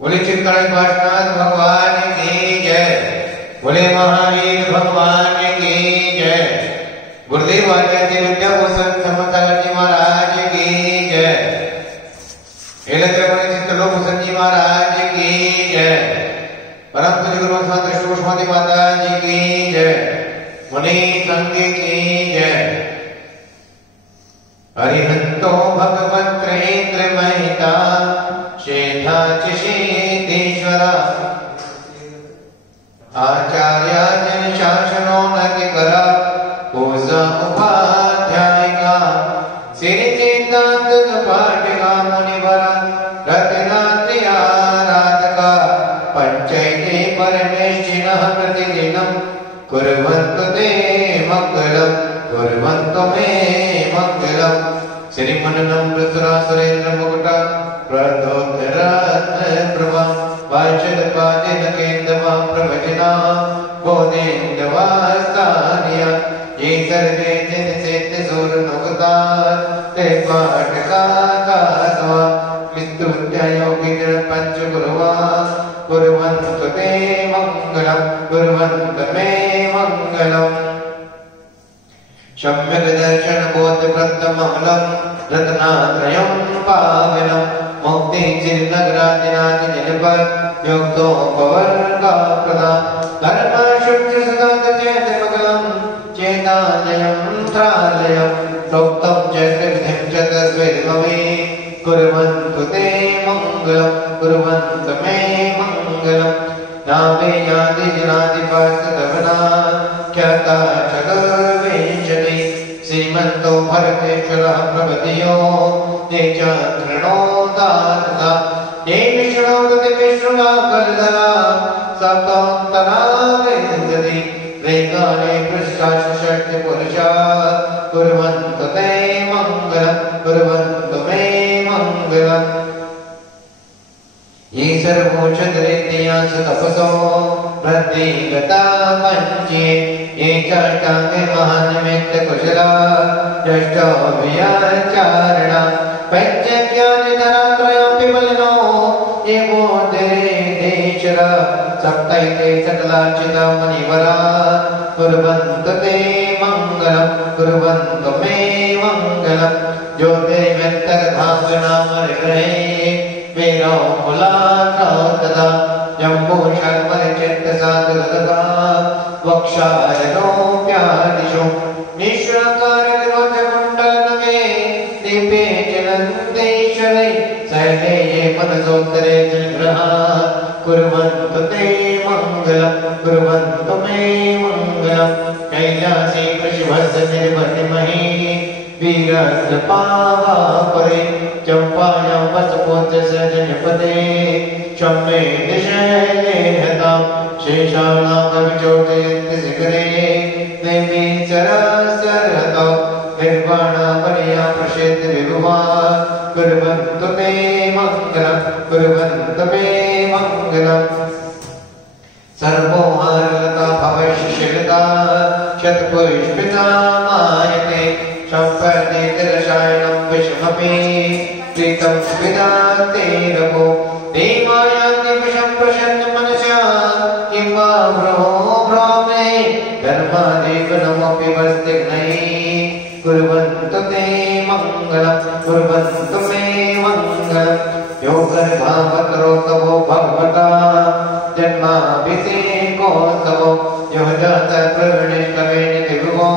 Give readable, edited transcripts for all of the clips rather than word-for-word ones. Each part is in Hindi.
बोले चित्तौड़ पार्श्वनाथ भगवान की जय। बोले महावीर भगवान की जय। गुरुदेव आचार्य विद्या भूषण धर्मसागर जी महाराज की जय। हेलत्रपति चित्तौड़ भूषण जी महाराज की जय। परम पूज्य गुरु संत सुषमादेवी माता जी की जय। मुनि संघ की जय। हरिहंतो भगवत त्रेन्द्र महिता शेषेधीश्वरा आचार्य जन शासनो नति करा पूजा उपाध्यायिका श्री चेतांत पाठिका मुनिवरा रत्नात्रि आराधका पंचैते परमेष्ठिनः प्रतिदिनं कुर्वन्तु ते मंगलम् कुर्वन्तु मे मंगलम्। श्रीमन्नं प्रसुरासुरेन्द्र मुकुटा प्रदोत्तरत्न प्रभा वाचदपादिन केन्दवा प्रवचना बोधेन्दवास्तानिया ये सर्वे जन चेत सूर नुकता ते पाठका दासवा विस्तुत्यायोगिन पंच गुरुवा कुर्वन्तु ते मंगलम् कुर्वन्तु मे मंगलम्। सम्यक दर्शन बोध प्रथममलम् रत्नात्रयं पावनम् मुक्ति चिन्नग्रादिनादि जिनपर युक्तो पवर्गा प्रदा धर्म शुद्ध सदात चेत मगलम् चेतालयं त्रालयं प्रोक्तं चक्रिभिं च तस्वैर्भवे कुर्वन्तु ते मंगलम् कुर्वन्तु मे मंगलम्। नामे यादि जनादि पार्षदवना ख्याता चतुर्विंशति श्रीमन्तो भरतेश्वरः प्रभृतयो ते च तृणोदाता ये विष्णुपति विष्णुनाकर्धरा सप्तोत्तरा विन्दति त्रैकाले पृष्ठाष्टषष्टि पुरुषा कुर्वन्तु ते मंगलम् कुर्वन्तु मे मंगलम्। ये सर्वोषधरित्या तपसो प्रत्येकता पंचे ये चाष्टांगे महानिमित्त कुशला षष्ठोऽव्याचारणा पंचज्ञानधरात्रयोऽपि बलिनो ये बोधे देशरा सप्तैते सकलार्चिता मुनिवरा कुर्वन्तु ते मंगलम् कुर्वन्तु मे मंगलम्। ज्योतिर्व्यन्तर्धामनामरिग्रहे वेरो कुलात्रातदा जम्बूषड्मरिचित्तसाधुरदगा वक्षायनोऽप्यादिषु निःश्वकारनिरोधकुण्डलनगे दीपे जलन्तेश्वरे शैले ये मनसोत्तरे जलग्रहा कुर्वन्तु ते मंगलम् कुर्वन्तु मे मंगलम्। कैलासे वृषभस्य निर्वतिमहे वीरस्य पावापरे चम्पायां वसुपुत्र सजनपदे शम्मे दिशैले हतां शेषाणां कविचोटयन्ति शिखरे देवी सरसरहतां निर्वाणा वनया प्रसेद्य विभुवा कुर्वन्तु ते मंगलम् कुर्वन्तु मे मंगलम्। सर्वोहारलता भवशिशिरता शतपुष्पिता मायते सम्पदेतरसायनं विषमपि प्रीतं विदातेरवो ते मायान्ति विषं प्रसन्न मनसा किं वा भ्रमे धर्मादेवनमपि वस्तिघ्नैः कुर्वन्तु ते मंगलम् कुर्वन्तु मे मंगलम्। योगर्भावतरोतवो भगवता जन्माभिषेकोत्सवो यः जातः प्रविष्टवेन विभुवो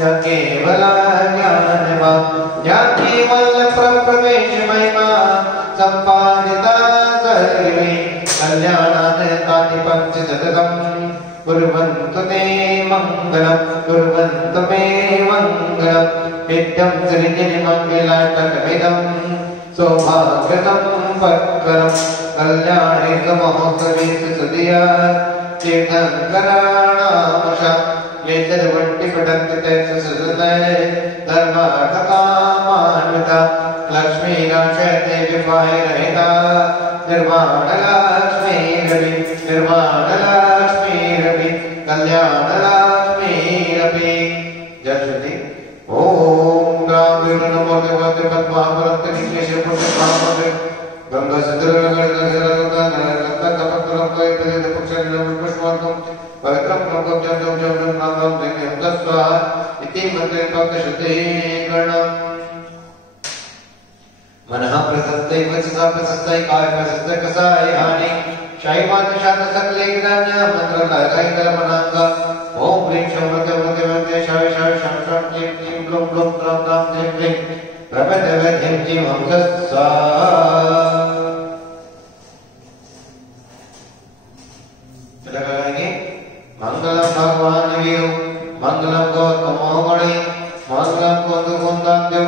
या केवला ज्ञानवा या केवल प्रवेश महिमा सम्पादिता सर्वे कल्याणानि तानि पञ्चशतम् कुर्वन्तु ते मंगलम् कुर्वन्तु मे मंगलम्। विद्यं सृजनिमङ्गलाष्टकमिदं सौभाग्यदं पक्करम् कल्याणेकमहोत्सवेषु सदिया तीर्थङ्कराणामुषा नेतर्वट्टि पठन्ति तैः सुसुतैः धर्मार्थकामान्विता लक्ष्मीराक्षते विपाहिरहिता निर्वाणलक्ष्मीरपि कल्याणलक्ष्मीरपि जय ओम राम नमो भगवते पद्मावरत निकेश पुण्य कामदे गंगा पवित्रं मनः प्रसस्ते वचसा प्रसस्ते काय प्रसस्ते कसाय हानि शैवात शात सकले ज्ञान मंत्र लगाई कर मनांगा ओम ह्रीं शं मते मते मते शव शव शं शं चिं चिं प्लुं प्लुं त्रं त्रं धिं धिं प्रपदवधिं चिं हंसस्सा चला लगाएंगे मंगलम भगवान वीर मंगलम गौतमोमणि मंगलम कुंदकुंदाब्जो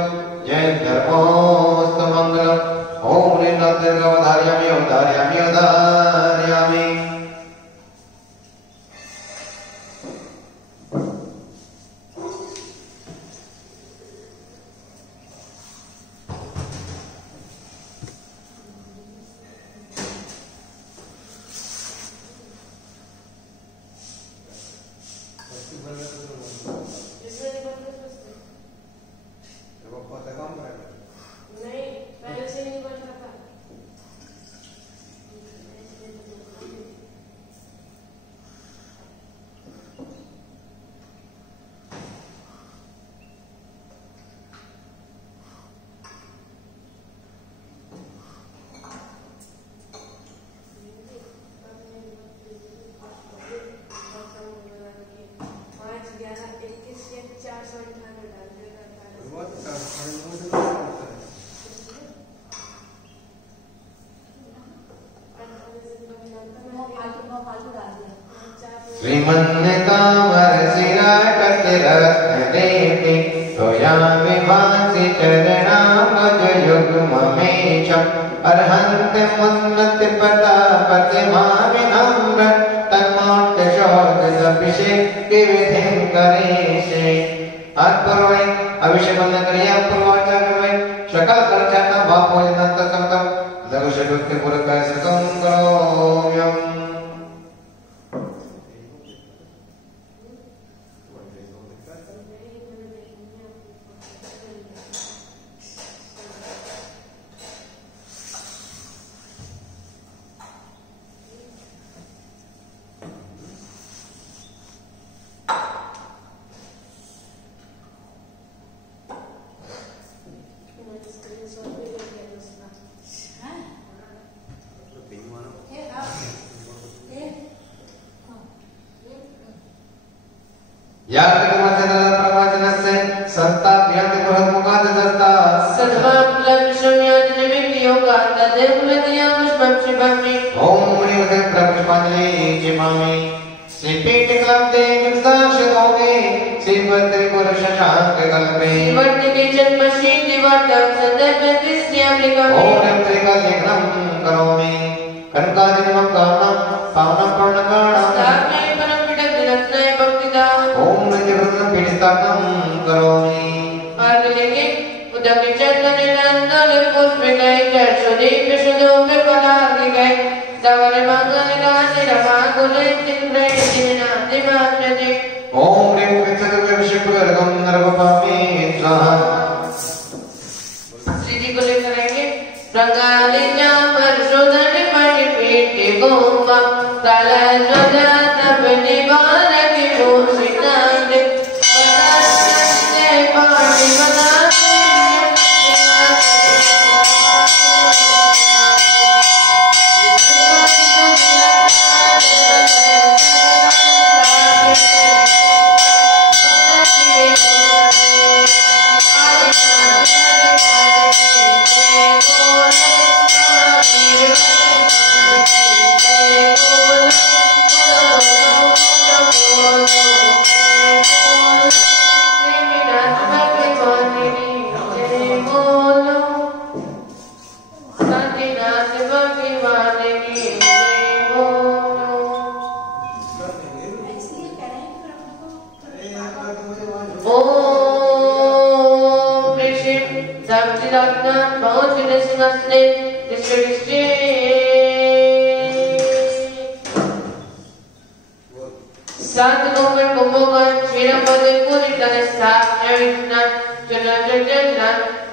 जय धर्मोस्त मंगलम ओम ह्रीं दीर्घवधार्यामि अवधार्यामि अवधार्यामि श्रीमन्नतामर सिरा कतिरत्नदेति तोयामि भासि चरणाम्बुज युग्ममेशम् अर्हन्ति मुन्नति पदापतिमाविनम्र तन्मोक्षशोकदभिषेक्ति विधिं करेशे आत्पूर्वै अभिषेकं क्रिया पूर्वाचा कर्मे शकल खर्चाना भावोजनंत संकम लघु शक्ति पुरकाय सकं करोम्यम्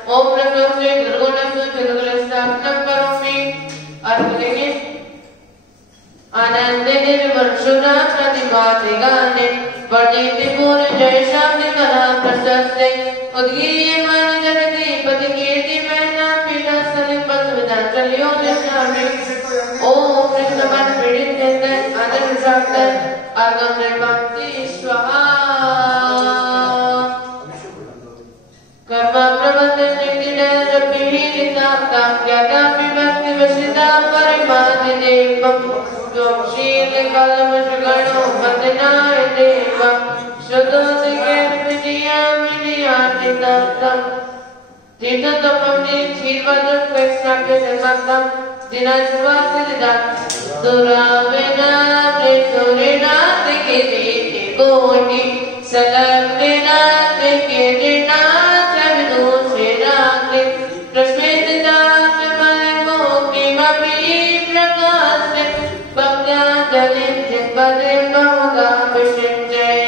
Om Namo Shri Guru Namo Shri Guru Namo Shri आनंद निर्वर्षुना प्रतिभातिगाने वर्जिति पूर्ण जय शांति कला प्रशस्ते उद्गीयमान जगति पति कीर्ति मैना पीड़ा सलिपत विधान चलियो दशामी ओम कृष्णमन पीड़ित निंदन आदर शाक्तन आगम भक्ति स्वाहा कर्म प्रबंधन नितिडर पीड़िता ताक्याता विभक्ति वशिता परिमाति देवम जोक्षील कलम शुगणो मदनाय देवम शुद्धो दिगेर विजया विजयाति दत्तम तीर्थतपम क्षीरवज्र कृष्णाप्य धर्मतम दिनाश्वासिदान दुरावेना प्रेतोरेना तिकिरीति कोटि सलग्नेना तिकिरीना चविदोषेराग्नि प्रश्वेतदान मलमोकिमपि प्रकाशे भक्त्याञ्जलिं जिह्वते बहुगाभिषिञ्चये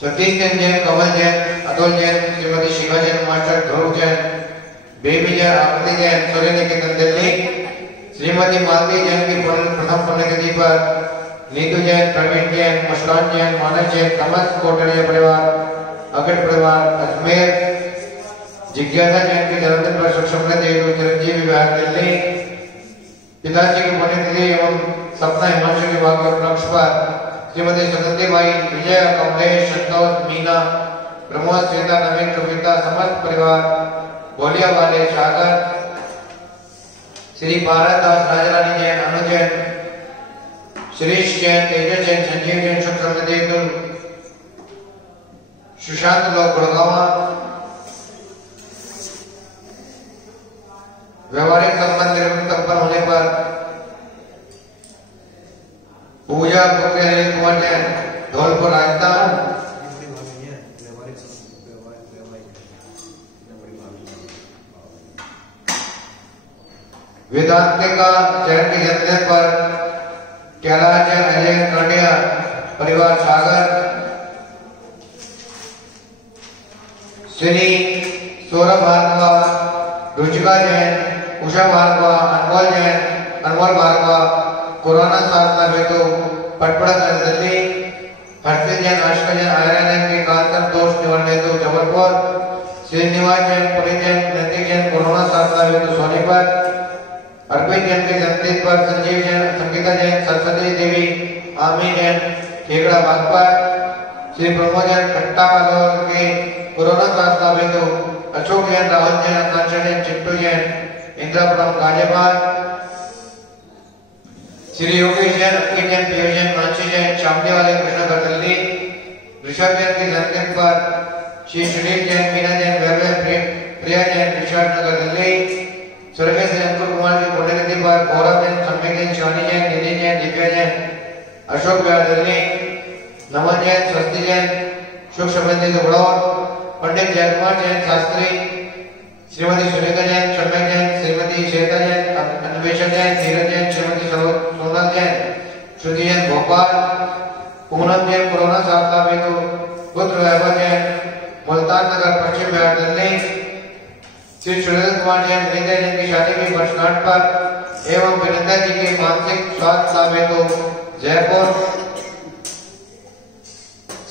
सतीश जैन, कमल जैन, अतुल जैन, श्रीमती शिवा जैन, मास्टर ध्रुव जैन, बेबी जैन, आकृति जैन, सूर्य निकेतन दिल्ली, श्रीमती मालती जैन की प्रथम पुण्यतिथि पर नीतू जैन, प्रवीण जैन, मुस्कान जैन, मानस जैन, समस्त कोटड़िया परिवार, अगट परिवार, अजमेर, जिज्ञासा जैन की जन्मदिन पर सुख समृद्धि हेतु चिरंजीवी विवाह दिल्ली, पिताजी की पुण्यतिथि एवं सपना हिमांशु के विवाह के उपलक्ष्य पर श्रीमती सुगंधी बाई, विजय, कमलेश, संतोष, मीना, प्रमोद, श्वेता, नवीन, कविता, समस्त परिवार, बोलिया वाले, सागर, श्री भारत दास, राजरानी जैन, अनु जैन, श्रीश जैन, तेजस जैन, संजीव जैन, सुख समृद्धि हेतु सुशांत लोग गुड़गांव, व्यवहारिक संबंध संपन्न होने पर पूजा पुत्र कुमार जैन, धौलपुर, राजस्थान, वेदांतिका जैन के जन्मदिन पर कैलाश जैन, अजय कांडिया परिवार, सागर, श्री सौरभ भार्गव, रुचिका जैन, उषा भार्गव, अनमोल भार्गव, कोरोना साधना हेतु पटपड़ा दिल्ली, हर्षित जैन, आशा जैन, आयरा जैन के कांतन दोष निवारण हेतु जबलपुर, श्रीनिवास जैन, पुरी जैन, नंदी जैन, कोरोना साधना हेतु सोनीपत, अर्पित जैन के जन्मदिन पर संजीव जैन, संगीता जैन, सरस्वती देवी, आमी जैन, खेगड़ा बागपत, श्री प्रमोद जैन, खट्टा वालों के कोरोना साधना हेतु अशोक जैन, राहुल जैन, आकांक्षा जैन, चिट्टू जैन, इंद्रापुरम, गाजियाबाद, श्री योगेश जैन, अंकित जैन, पियर जैन, मानसी जैन, शामली वाले, कृष्णगढ़ दिल्ली, ऋषभ जैन के जन्मदिन पर श्री सुनील जैन, मीना जैन, वैभव, प्रिया जैन, विशाल नगर दिल्ली, स्वर्गीय श्री अंकुर कुमार की पुण्यतिथि पर गौरव जैन, सम्यक जैन, शिवानी जैन, निधि जैन, दिव्या जैन, अशोक विहार दिल्ली, नमन जैन, स्वस्ति जैन, सुख समृद्धि दुगड़ौर, पंडित जयकुमार जैन शास्त्री, श्रीमती सुनीता जैन, सम्यक जैन, श्रीमती श्वेता जैन, अन्वेषण जैन, धीरज जैन, श्रीमती सोनल जैन, श्रुति जैन, भोपाल, पूनम जैन, कोरोना साधना हेतु पुत्र वैभव जैन, मुल्तान नगर, पश्चिम बिहार दिल्ली, श्री सुरेंद्र कुमार जैन, विनिता जैन की शादी की वर्षगांठ पर एवं विनिता जी के मानसिक स्वास्थ्य लाभ हेतु जयपुर,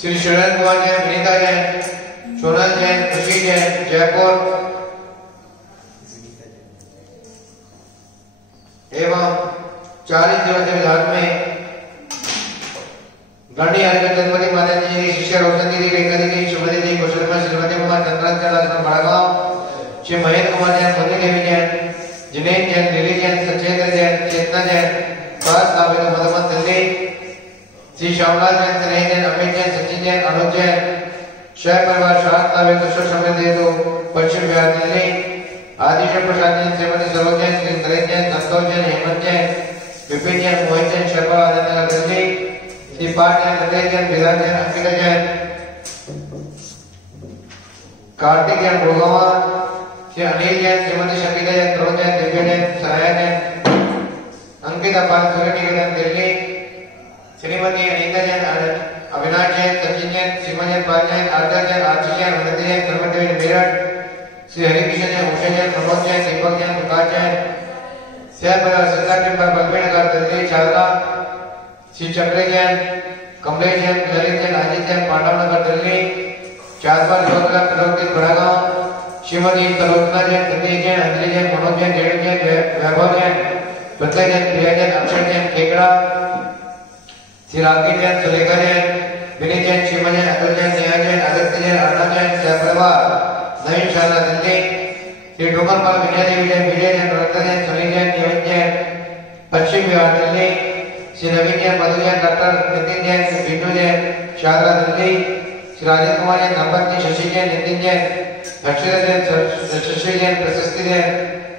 श्री सुरेंद्र कुमार जैन, विनिता जैन, सोनल जैन, खुशी जैन, जयपुर एवं 40 दिवसीय विधान में गणी आर्य जन्मदी माता जी की शिष्य रोशन दीदी, रेखा दीदी, शुभदी दीदी, कुशलमा, श्रीमती कुमार, चंद्रांचल, बड़गांव, श्री महेंद्र कुमार जैन, मुन्नी देवी जैन, जिनेश जैन, नीली जैन, सचेंद्र जैन, चेतना जैन, पास नाबिल मधुमन दिल्ली, श्री श्यामलाल जैन, स्नेह जैन, अमित जैन, सचिन जैन, अनुज जैन, शय परिवार, शांत नाबिल, सुख समृद्धि हेतु पश्चिम बिहार दिल्ली, आदित्य प्रसाद जैन, श्रीमती सरोज जैन, श्री नरेश जैन, संतोष जैन, हेमंत जैन, विपिन जैन, मोहित जैन, शयपाल आदित्य दिल्ली, श्री पाठ जैन, नरेश जैन, विराज जैन, अंकिता जैन, कार्तिक जैन, गुड़गांव, श्री अनिल जैन, श्रीमती शकीला जैन, तरुण जैन, दिव्या जैन, सराया जैन, अंकिता पाल, सूर्य निकेतन दिल्ली, श्रीमती अनीता जैन, अविनाश जैन, सचिन जैन, सीमा जैन, पाल जैन, आर्द्र जैन, आरती जैन, उन्नति जैन, सरमती जैन, मेरठ, श्री हरिकिशन जैन, उषा जैन, मनोज जैन, दीपक जैन, विकास जैन, सह परिवार सिद्धार्थ टेम्पल, बलबीर नगर दिल्ली, चादरा, श्री चक्रे जैन, कमलेश जैन, ललित जैन, अजित जैन, पांडव नगर दिल्ली, चारपाल योगला, प्रलोकित बड़गांव, श्रीमती तलोचना जैन, सतीश जैन, अंजलि जैन, मनोज जैन, जयंत जैन, वैभव जैन, प्रत्यय जैन, प्रिया जैन, अक्षय जैन, खेकड़ा, श्री राकेश जैन, सुलेखा जैन, विनीत जैन, शिवा जैन, अतुल जैन, नेहा जैन, आदित्य जैन, अर्णव जैन, सहपरिवार, नवीन शाला दिल्ली, श्री डूंगरपाल, विजय देवी जैन, विजय जैन, रत्न जैन, सुनील जैन, नियमित जैन, पश्चिम बिहार दिल्ली, श्री नवीन जैन, मधु जैन, डॉक्टर नितिन जैन, बिट्टू जैन, शारदा दिल्ली, श्री राजेंद्र कुमार जैन, दंपति, शशि जैन, नितिन जैन, अक्षरा जैन, शशि जैन, प्रशस्ति जैन,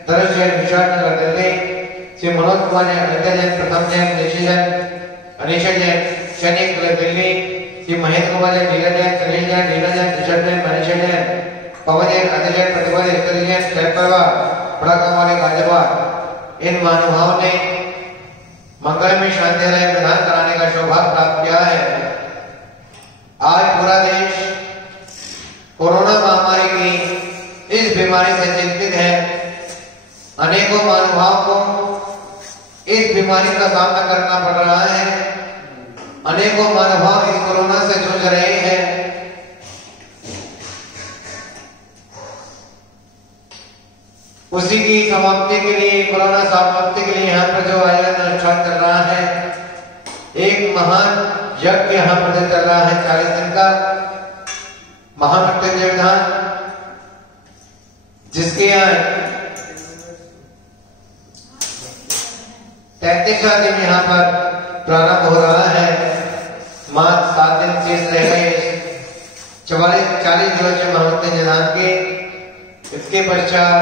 दर्श जैन, विशाल नगर दिल्ली, श्री मनोज कुमार जैन, अनिता जैन, प्रथम जैन, निशि जैन, अनिशा जैन, सैनिक दिल्ली, श्री महेंद्र कुमार जैन, नीला जैन, सलील जैन, नीला जैन, ऋषभ जैन, मनीषा जैन, पवन जैन, अजय जैन, प्रतिभा जैन, स्तरी जैन, सहपरिवार, बड़ा कमाल गाजियाबाद, इन महानुभावों ने मंगल में शांतिलय प्रदान कराने का सौभाग्य प्राप्त किया है। आज पूरा देश कोरोना महामारी की इस बीमारी से चिंतित है। अनेकों महानुभावों को बीमारी का सामना करना पड़ रहा है। अनेकों महानुभाव इस कोरोना से जूझ रहे हैं। उसी की समाप्ति के लिए, कोरोना समाप्ति के लिए यहाँ पर जो आयोजन अनुष्ठान चल रहा है, एक महान यज्ञ यहाँ पर चल रहा है 40 दिन का महामृत्युंजय विधान, जिसके यहाँ 33वां दिन यहाँ पर प्रारंभ हो रहा है। मात्र 7 दिन शेष रह गए 40 दिवसीय महामृत्युंजय विधान के। इसके पश्चात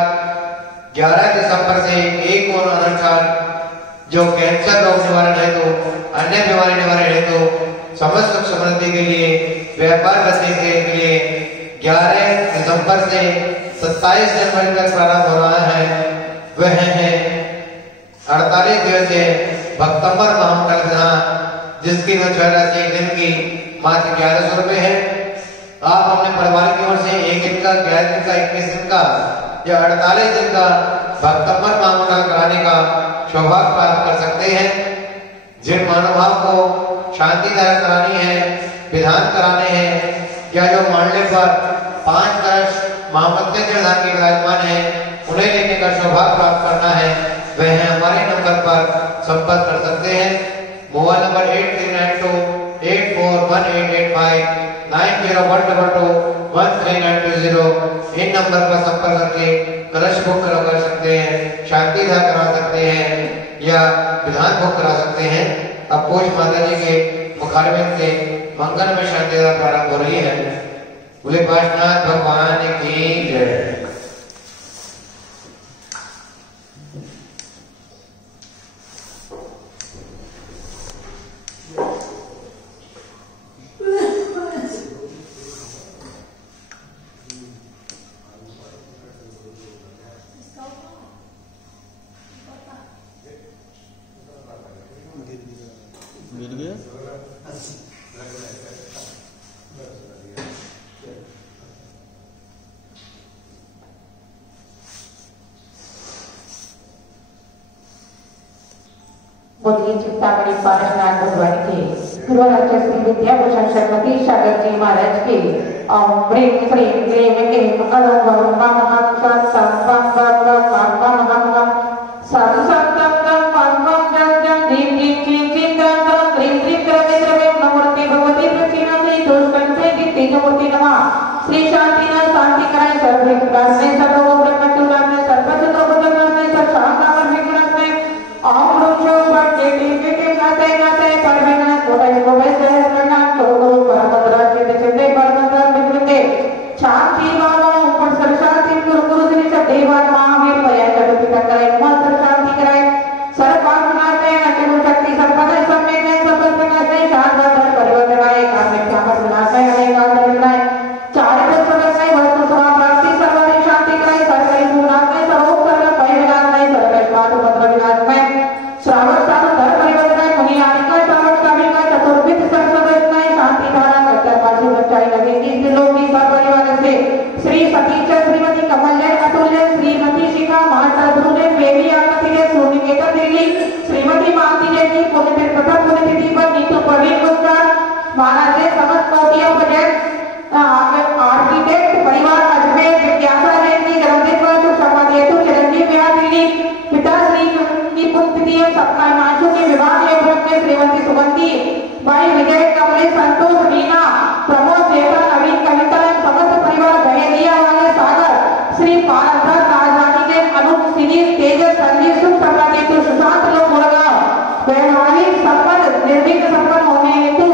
11 दिसंबर से एक और अनुष्ठान जो कैंसर रोग निवारण है, तो अन्य बीमारी निवारण है, तो समस्त सुख समृद्धि के लिए, व्यापार वृद्धि के लिए 11 दिसंबर से 27 जनवरी तक प्रारंभ हो रहा है। वह है 48 दिवसीय भक्तंबर महामंडल विधान, जिसकी राशि एक दिन की मात्र 1100 रुपए है। आप अपने परिवार की ओर से एक दिन का, 11 दिन का, 21 दिन का या 48 दिन का भक्तंबर महामंडल कराने का सौभाग्य प्राप्त कर सकते हैं। जिन महानुभाव को शांति धारा करानी है, विधान कराने हैं, या जो मांडले पर 5 कलश महामृत्युंजय विधान के विराजमान है, उन्हें लेने का सौभाग्य प्राप्त करना है, वह हमारे नंबर पर संपर्क कर सकते हैं। Mobile number 8392 841885 9012213920। इन नंबर पर संपर्क करके कलश बुक करा सकते हैं, शांति धारा करा सकते हैं, या विधान बुक करा सकते हैं। अब पूज माता जी के मुखारविंद से मंगल में शांति धारा प्रारंभ हो रही है। बोले पार्श्वनाथ भगवान की जय। मिल गया बोलिए चिंतामणि पार्श्वनाथ भगवान के, गुरुराजा श्री विद्याभूषण सरस्वती सागर जी महाराज के। ओम ह्रीं श्रीं क्लीं क्लीं अलं वं वं हं सं सं वं वं वं वं वं हं हं सं सं तं तं वं वं जं जं धीं धीं चीं चीं तं तं क्रीं क्रीं क्रमे क्रमे नमोर्ति भगवती प्रसीदन्ति तुष्कन्ते दिक्ति नमोर्ति नमः। श्री शांतिनाथ शांति कराय सर्वभूत प्रार्थने सर्वभूत प्रकटुनाथने सर्वचंद्रभूतनाथने सर्वशांतावन विघ्ननाथने। ओम ह्रूं भट्टे टिके गाते गाते परमेना कोटय कोटय सहस्रनाथ तो गुरु परमद्रा चित चिते परमद्रा विकृते शांति बाबा ऊपर सर शांति गुरु गुरु श्री सदेवान महावीर पया जगत पिता करे मन सर शांति कराए सर्व पापनाश है अचूक शक्ति संपन्न सम्मेद है सब विनाश है शांत धर परिवर्तन आए कामिक कामत विनाश है अनेक आदर विनाश चार पद सदस्य है वस्तु सभा प्राप्ति सर्वरी शांति कराए सर्वरी पूर्णात्म है सर्वोप सर्व भय विनाश है सर्व स्वाद पत्र विनाश है श्रावण साल धर परिवर्तन मुनि आदि का श्रावण कवि का चतुर्विध संसद है शांति धारा करता पासी बचाई लगेगी दिलों की सब परिवार से श्री सतीश श्रीमती कमल अतुल्य श्रीमती शिखा माता ध्रुव बेबी आमती सूर्यकेतन दिल्ली श्रीमती मालती जी पुण्यतिथि प्रथम पुण्यतिथि पर नीतू प्रवीण गुप्ता महाराज समस्त कोटियों प्रोजेक्ट आर्किटेक्ट परिवार अजमेर जिज्ञासा रेड्डी जन्मदिन पर शुभ संपन्न हेतु चिरंजीव विवाह दिल्ली पिता श्री की पुण्यतिथि सपना मांझू के विवाह योग में श्रीमती सुगंधी भाई विजय कमलेश संतोष मीना प्रमोद चेतन नवीन कविता समस्त परिवार बहेलिया वाले सागर श्री पारंपरिक राजधानी के अनूप सिनीर तेजस संजीव सुख संपन्न हेतु सुशांत लोक गुड़गांव वैवाहिक संपन्न निर्विघ्न संपन्न होने हेतु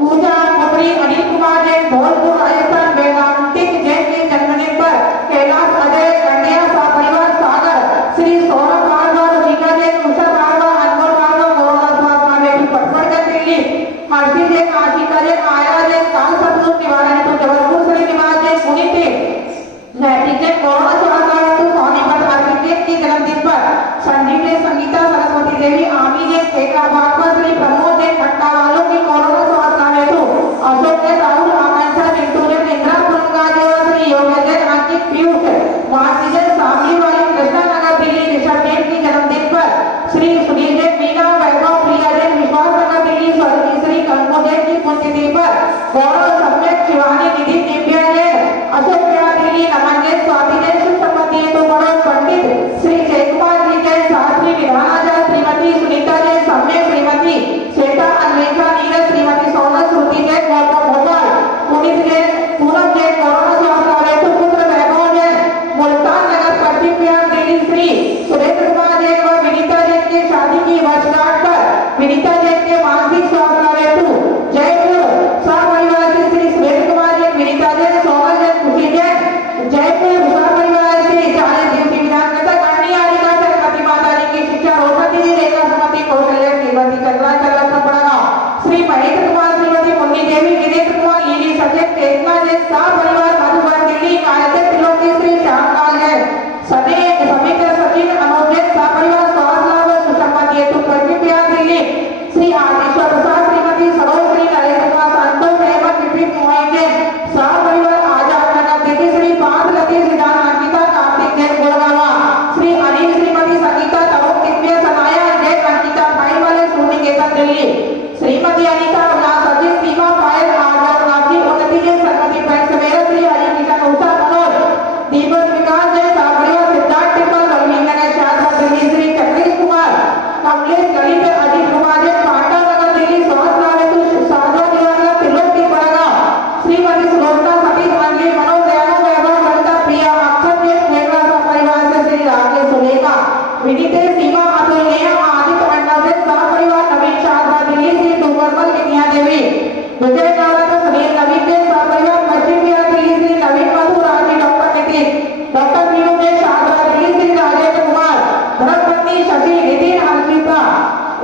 पूजा पुत्री अनिल कुमार जैन धौलपुर राजस्थान वेदांतिक जैन के जन्मदिन पर कैलाश अजय कंडिया परिवार सागर श्री सौरभ भारद्वाज रीगा जैन उषा भारद्वाज अनमोल भारद्वाज गौरव स्वास्थ्य में पटपड़ कर दिल्ली हर्षी जैन आशिका जैन आया जैन काल सतलुक निवारण हेतु जबलपुर श्री निवास जैन पुनीत नैतिक जैन कोरोना स्वास्थ्य हेतु सोनीपत आर्किटेक्ट के जन्मदिन पर संजीव जैन संगीता सरस्वती देवी आमी जैन ठेका भागवत श्री प्रमोद जैन खट्टा वालों की कोरोना स्वास्थ्य हेतु अशोक जैन राहुल आकांक्षा चिंटू जैन इंदिरा पुरंगाजी श्री योगेश जैन अंकित पीयूष मार्ती जैन सामली वाली कृष्णा नगर दिल्ली ऋषभ जैन की जन्मदिन पर श्री सुनील जैन मीना विधाना जय, श्रीमती सुनीता जय, सम्यक श्रीमती श्वेता अन्वेषा नीरज, श्रीमती सोनल श्रुति जय, गौतम भोपाल, पुनीत जय, पूनम जय, कोरोना स्वास्थ्य हेतु पुत्र वैभव जय, मुल्तान नगर पश्चिम बिहार दिल्ली श्री सुरेंद्र कुमार जय व विनीता जय के शादी की वर्षगांठ पर विनीता जय के मानसिक स्वास्थ्य हेतु जयपुर सपरिवार से श्री सुरेंद्र कुमार जय, विनीता जय, सोनल जय, खुशी जय, जयपुर सपरिवार से 40 दिवसीय विधानसभा करनी आलिका सरस्वती माता जी की शिक्षा रोशनी जी रेखा सुमति कौशल्य श्रीमती चंद्रा चंद्रा पड़ागा श्री महेंद्र कुमार, श्रीमती मुन्नी देवी, वीरेंद्र कुमार, लीली सचेत, चेतना जय, सपरिवार मधुबन दिल्ली कार्यते त्रिलोकी श्री श्यामलाल जय, समित्र सचिन अनोज जय, सपरिवार स्वास्थ्य लाभ सुसम्पत्ति हेतु पश्चिम बिहार दिल्ली श्री आदिश्वर प्रसाद, श्रीमती सरोज, श्री नरेंद्र कुमार संतोष एवं विपिन मोहन जय, सपरिवार आजाद नगर दिल्ली श्री पांच लतीफ सिद्धांत अंकिता कार्तिक जय गुड़गावा, श्री अनिल, श्रीमती संगीता तरुण दिव्य सनाया जय, अंकिता भाई वाले सुनिकेतन दिल्ली, श्रीमती अनीता उल्लास अजीत सीमा पायल आजाद राखी उन्नति जय, सरस्वती बैंक सवेरा श्री हरि किशन उषा मनोज दीपक विकास जय, सपरिवार सिद्धार्थ टिम्पल बलवीर नगर शाहपुर दिल्ली श्री चक्रेश कुमार, कमलेश ललित अजीत कुमार जय, पांडा नगर दिल्ली स्वास्थ्य लाभ हेतु साधु निवास त्रिलोकी पड़ेगा, श्रीमती सुलोचना सतीश मंडली मनोज दयानु वैभव ललिता प्रिया अक्षत जय, मेघला सपरिवार से श्री राकेश सुलेखा, विनीते सीमा अतुल नेहा आदित्य मंडल जय, सपरिवार नवीन शारदा दिल्ली श्री डूंगरमल विद्या देवी, विजय नारायण सुनील नवीन जय, सपरिवार पश्चिम बिहार दिल्ली श्री नवीन मधु राजी डॉक्टर नितिन, डॉक्टर वीरू जय, शारदा दिल्ली श्री राजेंद्र कुमार, धर्मपत्नी शशि नितिन हर्षिता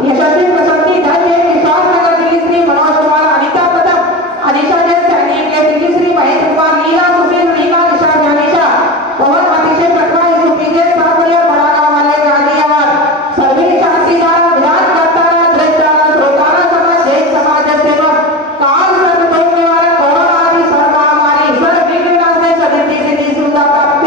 यशस्वी प्रसन्नी धन जय, विश्वास नगर दिल्ली श्री मनोज कुमार, अनिता प्रथम अनिशा जय, सैनिक जय, दिल्ली श्री महेंद्र कुमार, लीला सुशील, रीना निशा जानिशा, पवन अतिशय पटवा यूपी जय, सपरिवार बड़ा गांव वाले गाजियाबाद, सभी शांतिदार विधान करतारा दृष्टारा श्रोतारा समाज जय समाज सेवक काल सर्व रोग निवारक कोरोना आदि सर्व महामारी सर्व विघ्न विनाश सदिति सिद्धि सुविधा प्राप्त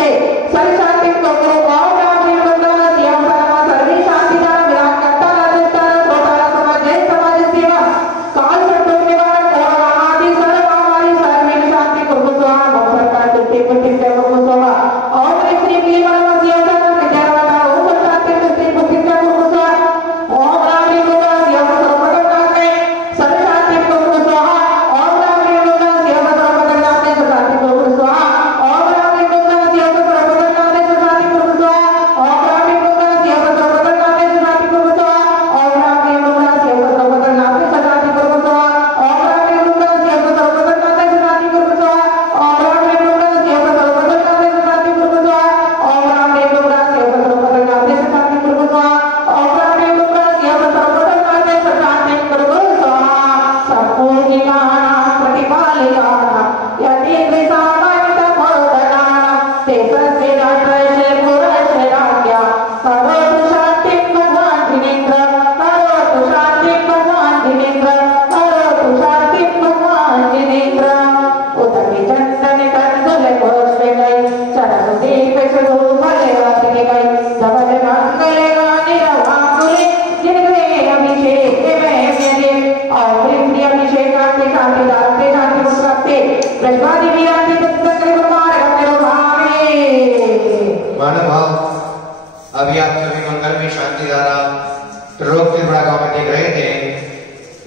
सर्व शांति को गुरु ओम नाम श्री मंगल सियाम सरमा सर्वी शांतिदार विधान करतारा दृष्टारा श्रोतारा समाज जय समाज सेवक काल सर्व रोग निवारक कोरोना आदि सर्व महामारी सर्व विघ्न शांति को गुरु स्वाहा भव सरकार तुति पुति देव को स्वाहा ओम श्री श्री परम सियाम विद्यावता ओम शांति तुति पुति देव को स्वाहा ओम राम दुर्गा सियाम सर्वप्रकाशे सर्व शांति को गुरु स्वाहा ओम राम दुर्गा सियाम सर्वप्रकाशे सर्व शांति को गुरु स्वाहा ओम राम दुर्गा सियाम सर्वप्रकाशे सर्व शांति को गुरु स्वाहा ओम राम दुर्गा सियाम सर्वप्रकाशे सर्व शांति को गुरु स्वाहा ओम राम दुर्गा सियाम सर्वप्रकाशे सर्व शांति को गुरु स्वाहा ओम राम दुर्गा सियाम सर्वप्रकाशे सर्व शांति को गुरु स्वाहा ओम राम दुर्गा सियाम सर्वप्रकाशे सर्व शांति को गुरु स्वाहा ओम राम दुर्गा सियाम सर्वप्रकाशे सर्व शांति को गुरु स्वाहा ओम राम दुर्गा सियाम सर्वप्रकाशे सर्व शांति को गुरु स्वाहा संपूजिका प्रतिपालिका यति त्रिसामान्त मोदना तेजस्वी राष्ट्रस्य पुरस्य राज्ञा करोतु शांति भगवान जिनेन्द्र करोतु शांति भगवान जिनेन्द्र करोतु शांति भगवान जिनेन्द्र उतमी चंदन कंदुल पुष्पे गई चरण दीप स्वरूप देवत के गई धवल मंगल गानी रवाकुले जिनके अभिषेक में मेरे और प्रिय अभिषेक करते शांति दाते शांति मुक्ति प्रज्वादी वीरांति पुत्र कुमार गंधर्व भावे मानव भाव अभी आप सभी मंगल में शांति धारा त्रिलोक त्रिपुरा गांव में देख रहे थे।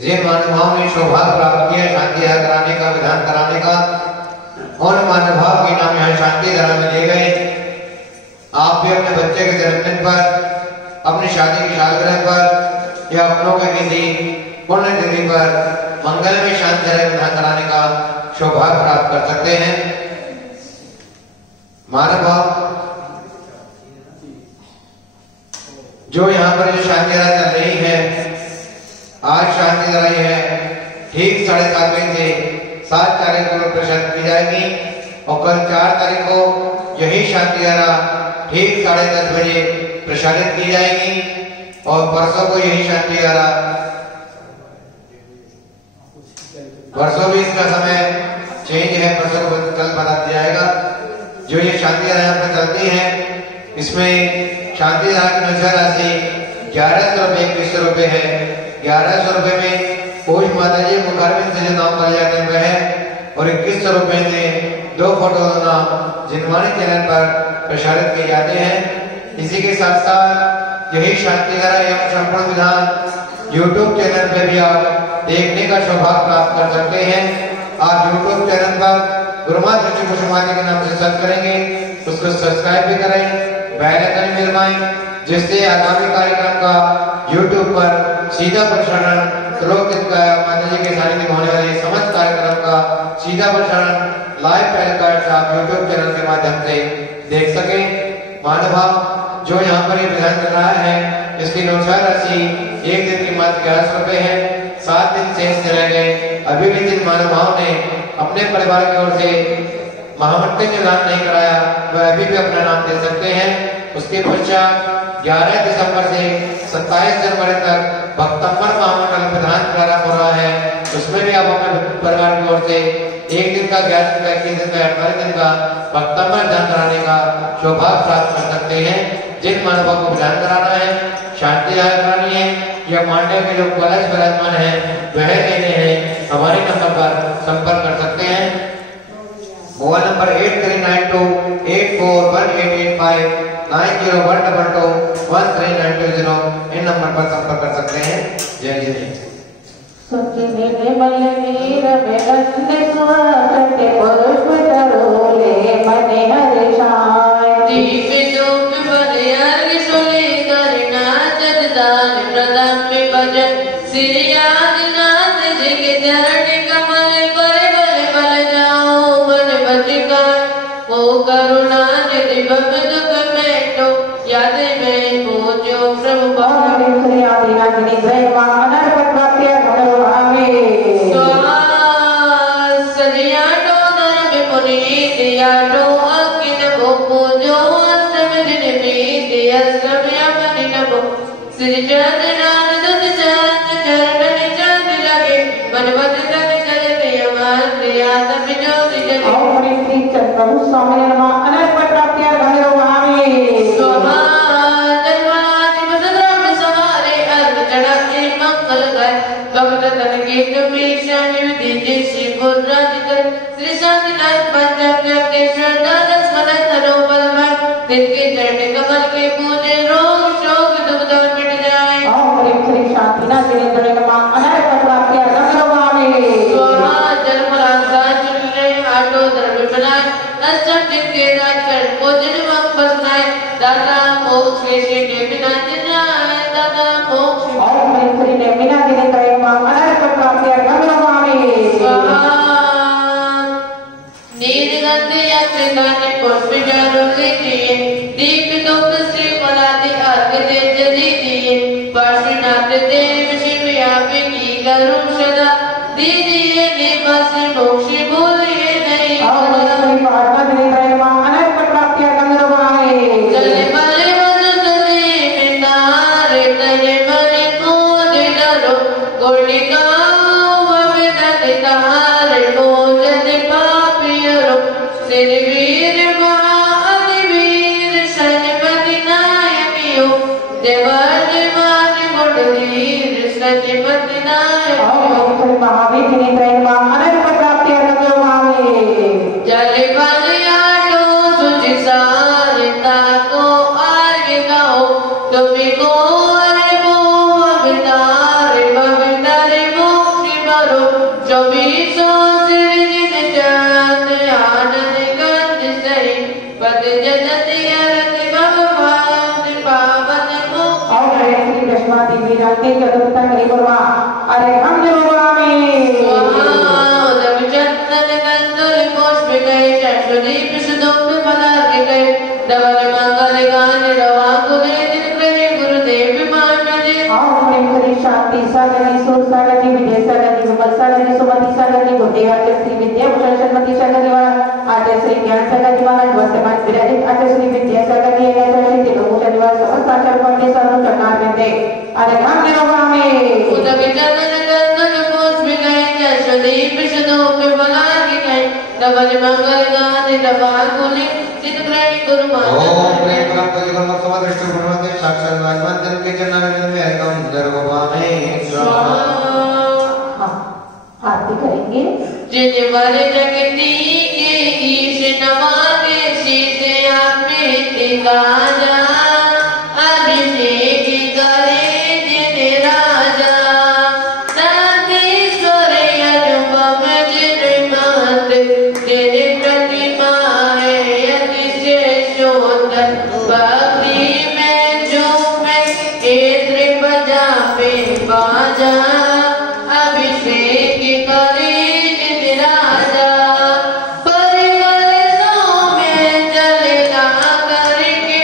जिन मानव भाव ने सौभाग्य प्राप्त किया शांति धारा कराने का विधान कराने का उन मानव भाव के नाम यहाँ शांति धारा में दिए गए। आप भी अपने बच्चे के जन्मदिन पर अपनी शादी की सालगिरह पर या अपनों के किसी पुण्य तिथि पर मंगल में शांति धारा विधान कराने का सौभाग्य प्राप्त कर सकते हैं। मानव भाव जो यहाँ पर जो शांति धारा चल रही है, आज शांति धारा ये है ठीक 7:30 बजे से 7 तारीख को प्रसाद की जाएगी और कल 4 तारीख को यही शांति धारा ठीक 10:30 बजे प्रसारित की जाएगी और परसों को यही शांति धारा परसों भी इसका समय चेंज है, परसों को कल बता दिया जाएगा। जो ये शांति धारा यहाँ पर चलती है इसमें शांति धारा की अनुसार राशि 1100 रुपये 2100 रुपये है। 1100 रुपये में पूज माता जी मुखारबिंद से जो नाम पड़ जाते हैं वह है और 2100 रुपये में 2 फोटो नाम जिनवानी चैनल पर प्रसारित किए जाते हैं। इसी के साथ साथ यही शांतिधारा एवं संपूर्ण विधान YouTube चैनल पे भी आप देखने का सौभाग्य प्राप्त कर सकते हैं। आप YouTube चैनल पर गुरुमाता ऋषि कुसुमाती के नाम से सर्च करेंगे, उसको सब्सक्राइब भी करें, बेल आइकन भी दबाएं, जिससे आगामी कार्यक्रम का YouTube पर सीधा प्रसारण माता जी के सानिध्य में होने वाले समस्त कार्यक्रम का सीधा प्रसारण लाइव टेलीकास्ट आप YouTube चैनल के माध्यम से देख सकें। महानुभाव जो यहाँ पर ये विधान कर रहा है, इसकी नौछार राशि एक दिन की मात्र 1100 रुपए है। 7 दिन शेष रह गए। अभी भी जिन महानुभाव ने अपने परिवार की ओर से महामंत्र जो दान नहीं कराया, वह अभी भी अपना नाम दे सकते हैं। उसके पश्चात 11 दिसंबर से 27 जनवरी तक भक्तंबर महामंडल प्रधान प्रारंभ हो रहा है। उसमें भी आप अपने परिवार की ओर से एक दिन का 11 दिन का 21 दिन का 18 दिन का भक्तंबर दान कराने का सौभाग्य प्राप्त कर सकते हैं। जिन मानवों को दान कराना है, शांति करानी है या मांडव के जो कलश विराजमान है वह लेने हैं, हमारे नंबर पर संपर्क कर सकते हैं। मोबाइल नंबर 8392841885 9012221390 इन नंबर पर संपर्क कर सकते हैं। जय जय। अभिषेक इंद्र बजा पे बाजा अभिषेक करे निज राजा परिवारों में जलना करके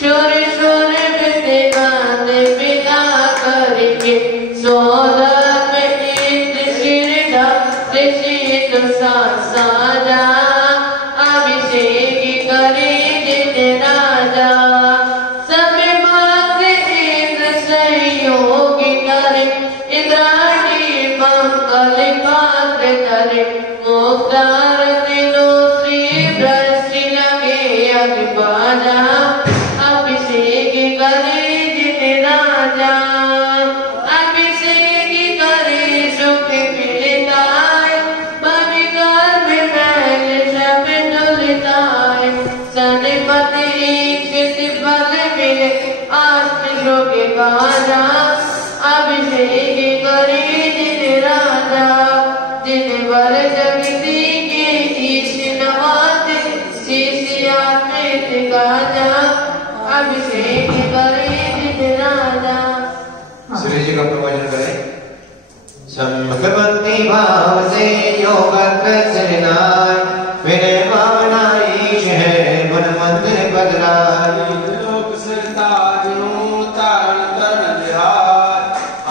शोर शोर बिते गाने बिना करके सौदा में इंद्र सिर ढक शीत साजा अभिषेक करे निज राजा समय मांग इंद्र सहयोग करे इंद्राणी मंगल पात्र करे मुक्तार दिलो श्री दृष्टि लगे अभिबाजा अभिषेक करे जिन राजा अभिषेक करे सुख मिलता है बन गर्भ महल सब डुलता है सनपति इच्छित बल मिले आश्रो के बाजा अभिषेक करे जिन राजा जिन बल जगती के ईश नवाते शिष्यामृत गाजा अभिषेक करे जिन राजा। श्री जी का प्रवचन करें। सम्मुखपत्ति भाव से योग कृष्णाय विनय भावना ईश है मन मंदिर बदलाय लोक सिरता जिनु तारण तरण विहार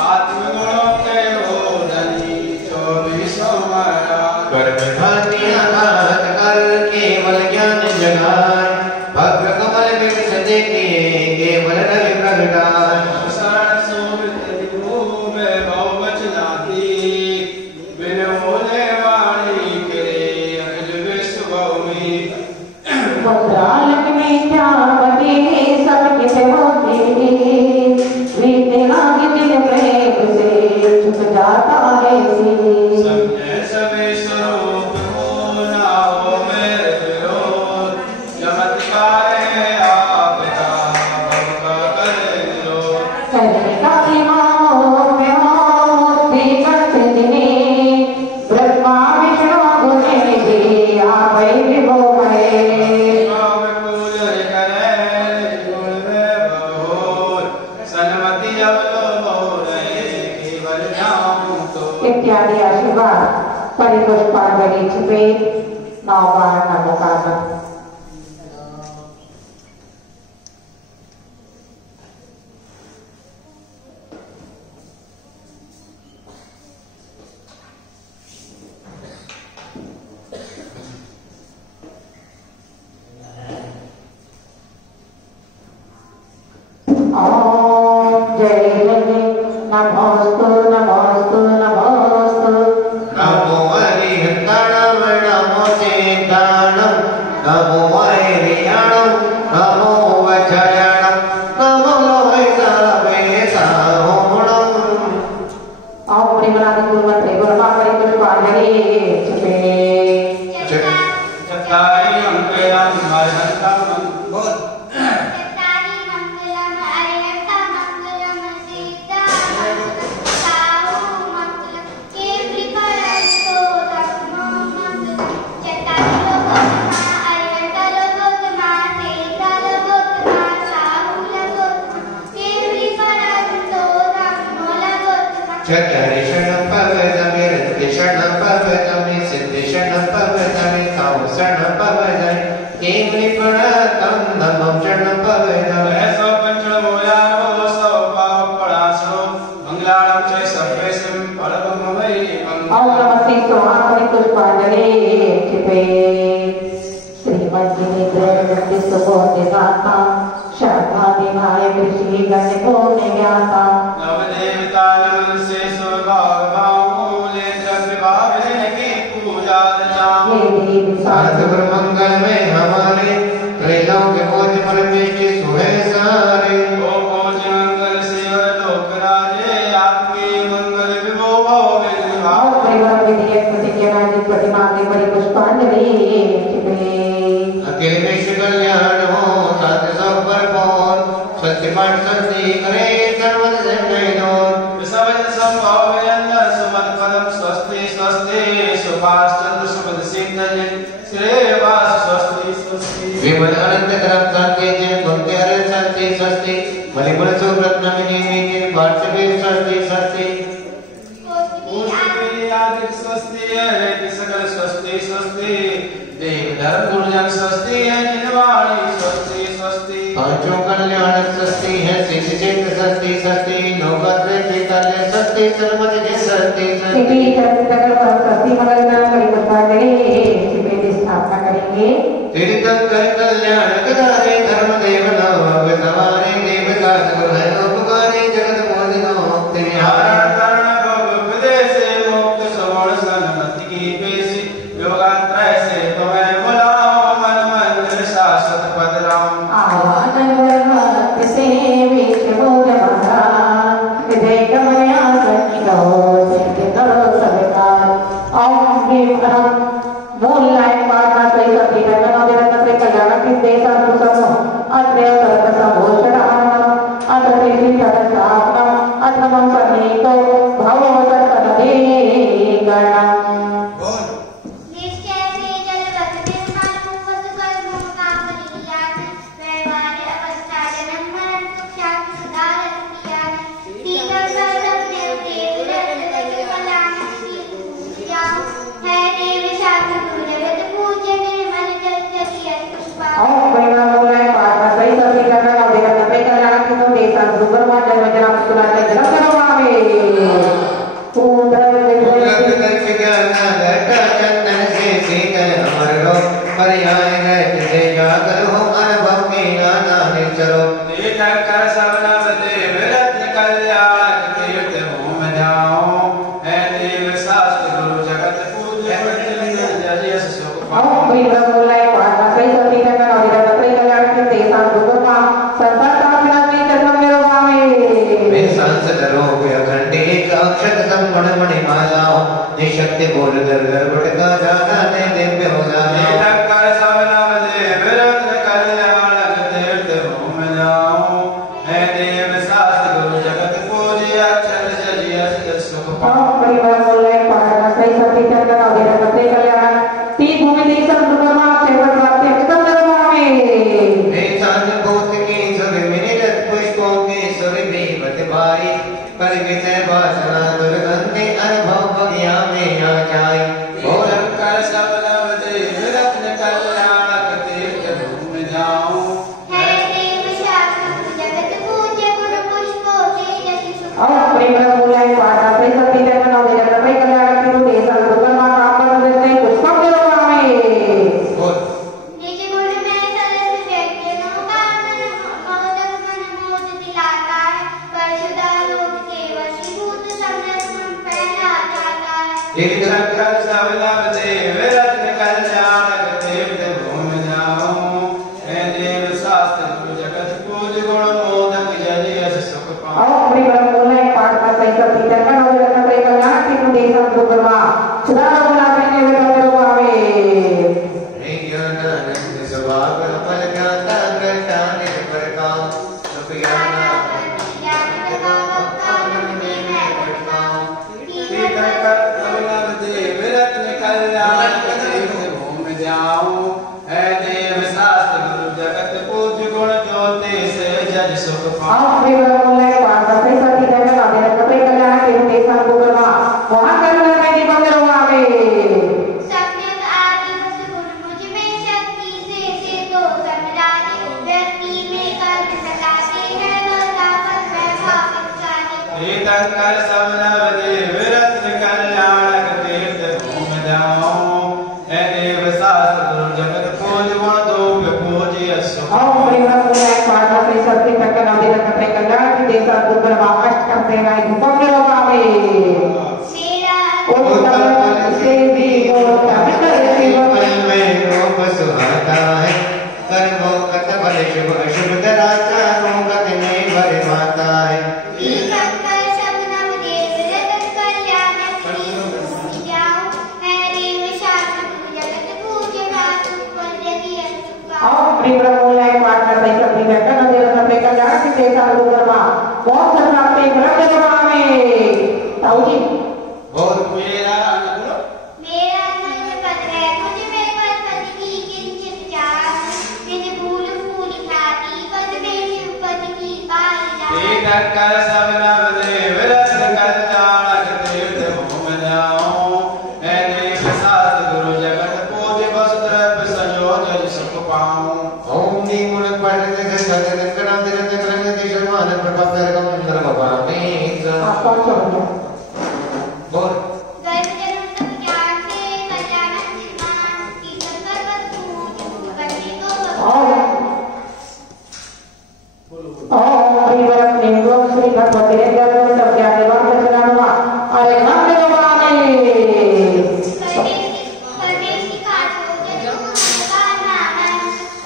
आत्मगुणों के हो धनी 24 महाराज कर्म भाति आघात कर केवल ज्ञान जगाए भद्र कमल विकस देखिए केवल रवि प्रगटाए शरण सुमित निभूवे बहु वचनाती बिनु मोले वाणी करे अखिल विश्व भूमि वज्रालक में जावते सब किसे होते रीते लागे दिल प्रेम से छुप जाता है सी सबने सभी स्वरूप हो ना हो मेरे विरोध चमत्कार है आपका भव का करे विरोध करने का इमाम में हो करते दिने ब्रह्मा विष्णु गुणे जी आप ही विभो है इत्यादि आशीर्वाद परिपुष्पांजलि छिपे 9 बार नमोकामन। ओम जय जय नमोस्तु नमोस्तु नमोस्तु नमो हरिहंताणम नमो चेताणम नमो हरियाणम नमो वचरणम नमो लोहितावे साहोणम। ओम प्रेमनाथ गुरुमंत्री गुरुमा परिपुष्पांजलि छिपे चत्तारि अंकेरं हरिहंतं बोल चतुर्षणं पवतमि ऋद्विषणं पवतमि सिद्धिषणं पवतमि तावसणं पवतमि केवली प्रणतं नमं चरणं पवतमि ऐसो पंचमो यारो सो पाव परासो मंगलाणं च सर्वेषां परममयम् ओम नमस्ते स्वाहा परिपुष्पांजलि छिपे श्रीमद्विनिद्रयन्ति सुबोधिदाता शाखादिभाय कृषि गणिकोणि ज्ञाता नवदेवतानि मनसे स्वभावभावमूले द्रव्यभावेन की पूजा रचाम हे देवी साध मंगल में हमारे त्रैलोक्य भोज परमेश्वर सुहे सारे ओ भोज मंगल शिव लोक राजे आत्मी मंगल विभो भव विभाव और परिवार विधि प्रतिज्ञा जी प्रतिमा के परिपुष्पांजलि छिपे अखिल विश्व कल्याण हो सत्य सब पर पौन सत्य पाठ सत्य करे सर्वद संजय दो विसवज संभव यन्न सुमन पदम स्वस्ति स्वस्ति सुभाषचंद्र सुमन सिंह श्रेयवास स्वस्ति स्वस्ति विमल अनंत करम शांति जय कुंते हरे शांति स्वस्ति मणिपुर सुब्रत नमिनी पार्थिवी स्वस्ति स्वस्ति आदिक स्वस्ति है कि सकल स्वस्ति स्वस्ति देव धर्म गुणजन स्वस्ति है जिनवाणी स्वस्ति स्वस्ति पांचों कल्याण स्वस्ति है सिद्ध चेत स्वस्ति स्वस्ति नौकत्र चैतन्य स्वस्ति सर्वमत जय स्वस्ति सिद्धि सकल पर स्वस्ति मंगलदान परिवर्तन करेंगे शिवे की स्थापना करेंगे तीर्थंकर कल्याण करारे धर्म देव नव सवारे देव का गुरु है उपकारी जगत मोदिनो मुक्ति हरण करण भव विदेश मुक्त सवर्ण सन्मति की पेशी योगात्रय से तुम्हें बुलाओ मन मंदिर शाश्वत पद राम आवाहन भक्त से विष बोल महाराज हृदय कमया सखी कहो सत्य करो सबकार ओम भीम अहम मूल लाइन पाठना सही सती रत्न निरंतर कल्याण की देशा सुसमो अत्रय सर्व संभूषण आनंद अत्र श्री तदसात्म अत्रमं सन्नीतो भवो सर्वदे गणम् निश्चय से जल रखते मानो वसु कर्मों का परिज्ञान व्यवहार अवस्था जन्म मरण शांत सुधार ज्ञान तीनों सर्व देव देव रत्न कलाम पूजा है देव शांत गुरु जगत पूज्य निर्मल जल जलिय पुष्पा ओम प्रेमा मूलाय पाठना सही सती रत्न निरंतर कल्याण की देशा सुब्रह्मण्य जन्म जन्म सुनाते जन्म करवावे पूर्ण चंदन से सीकर अमर लो पर्याय है तुझे जाकर हो अनुभव में नाना चलो तीर्थंकर सब नव देव रत्न कल्याण तीर्थ भूम जाओ है देव शास्त्र गुरु जगत पूज्य जय सुख ओम प्रेमा मूलाय पाठना सही सती रत्न निरंतर कल्याण की देशा सुब्रह्मण्य संसार कामना में जन्म करवावे मैं सांसद रोग अखंड एक अक्षत संगुण मणिमालाओं निशक्ति बोल दर दर गुटका जाना ने दिव्य हो जाने तीर्थंकर सब नव देव रत्न कल्याण तीर्थ भूम जाओ है देव शास्त्र गुरु जगत पूज्य अक्षर जलिय सुख ओम प्रेमा मूलाय पाठना सही सती रत्न निरंतर कल्याण ती भूमि देशा सुब्रह्मण्य क्षेत्र प्राप्त एकदम करवावे मैं चांद बोत की सुर मिनिरत पुष्पों की सुर बीवत भारी पर विषय वासना दुर्गंधे अनुभव बगिया में आ जाए तीर्थंकर सब नव देव रत्न कल्याण तीर्थ भूम जाओ है देव शास्त्र गुरु जगत पूज्य गुरु पुष्पो तेजस सुख ओम प्रेमा मूलाय पाठना सही सती रत्न निरंतर कल्याण की देशा सुब्रह्मण्य प्राप्त करते पुष्पम करवावे निज गुण में सरस व्यक्तियों का मन मोदक मन मोद दिलाता है परिशुद्ध लोक के वशीभूत समरस मन फैला जाता है तीर्थंकर सब नव देव रत्न कल्याण तीर्थ भूम जाओ है देव शास्त्र गुरु जगत पूज्य गुण मोदक जलिय सुख पाओ ओम प्रेमा मूलाय पाठना सही सती रत्न निरंतर कल्याण की देशा सुब्रह्मण्य सुधार बनाने में करवावे ज्ञानानंद स्वभाव फल ज्ञाता दृष्टानि प्रकाश सुख ज्ञाना तीर्थंकर सब नव देव रत्न कल्याण तीर्थ भूम जाओ है देव शास्त्र गुरु जगत पूज्य गुण ज्योति से जज सुख पाओ ओम प्रेमा मूलाय पाठना सही सती रत्न निरंतर कल्याण की देशा सुब्रह्मण्य वहां करने में दीपक करवावे सम्यक आदि वसु गुण मुझ में शक्ति से तो समरादि व्यक्ति में कर्म सलाते हैं गंगा पर वैभव विचारे तीर्थंकर सब नव देव रत्न कल्याण तीर्थ भूम जाओ है देव शास्त्र गुरु जगत पूज्य गुण दोप्य पूज्य सुख ओम प्रेमा मूलाय पाठना सही सती रत्न निरंतर कल्याण की देशा सुब्रह्मण्य अष्टकम प्रेमाय दीपक करवावे मेरा उत्तम से भी उत्तम करे शिव फल में रूप सुहाता है कर्मों कत बल शुभ अशुभ धराता रोगत में भर माता है तीर्थंकर सब नव देव रतन कल्याण श्री भूमि जाओ है देव शास्त्र गुरु जगत पूज्य नाथ पर जलिय सुख ओम प्रेमा मूलाय पाठना सही सती रत्न निरंतर कल्याण की देशा सुब्रह्मण्य बहुत प्राप्ति फल करवावे ताऊजी और मेरा अनुग्रह मेरा अनन्य पद है मुझ में पद पद की किंचित जान निज भूल भूल ख्याति पद में शिव पद की पाई जान तीर्थंकर सब नव आप कौन सा बोलो? बोल गर्भ जन्म तक ज्ञान से कल्याणन निर्माण की सर्वत पूर्ण करने को श्रीवरम निम्बोम श्री भगवते गर्भ तक ज्ञान निर्माण से चलानुमा अरे नाम ले भगवाने करने की काटो जन्म का नाम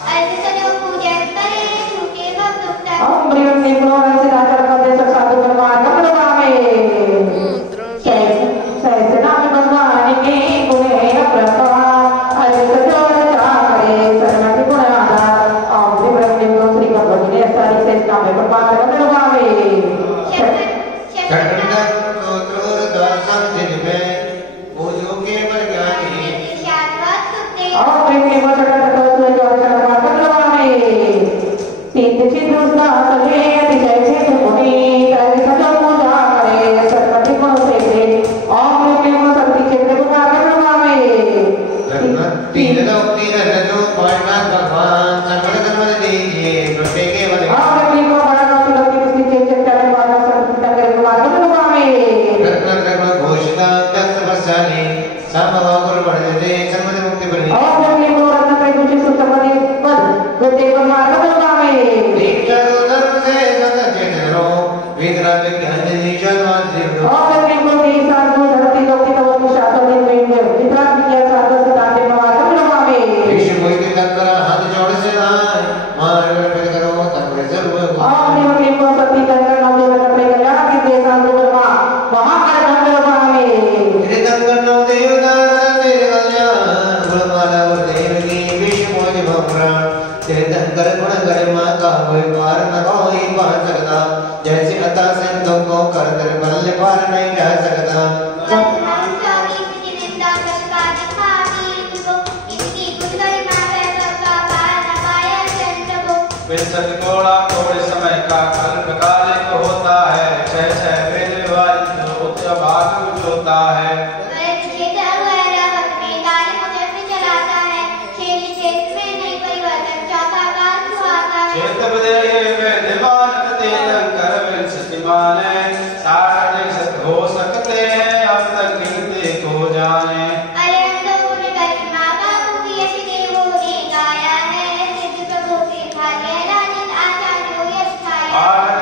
अर्थ सजो पूजन करे झूठे भक्त उत्तर श्रीवरम निम्बोम से राजा का देश साधु भगवान नाम लगावे सहस नाम भगवान के गुण है प्रसाद अरे सजो करे शरणागति गुण आधार ओम श्रीवरम निम्बोम श्री भगवते ने सारी से नाम भगवान नाम लगावे जैसे अता संतों को कर कर बल पार नहीं जा सकता थोड़ा थोड़े समय का अल्पकालिक होता है 6 वेद भाग होता है हो सकते हैं अब तक गिनते को जाने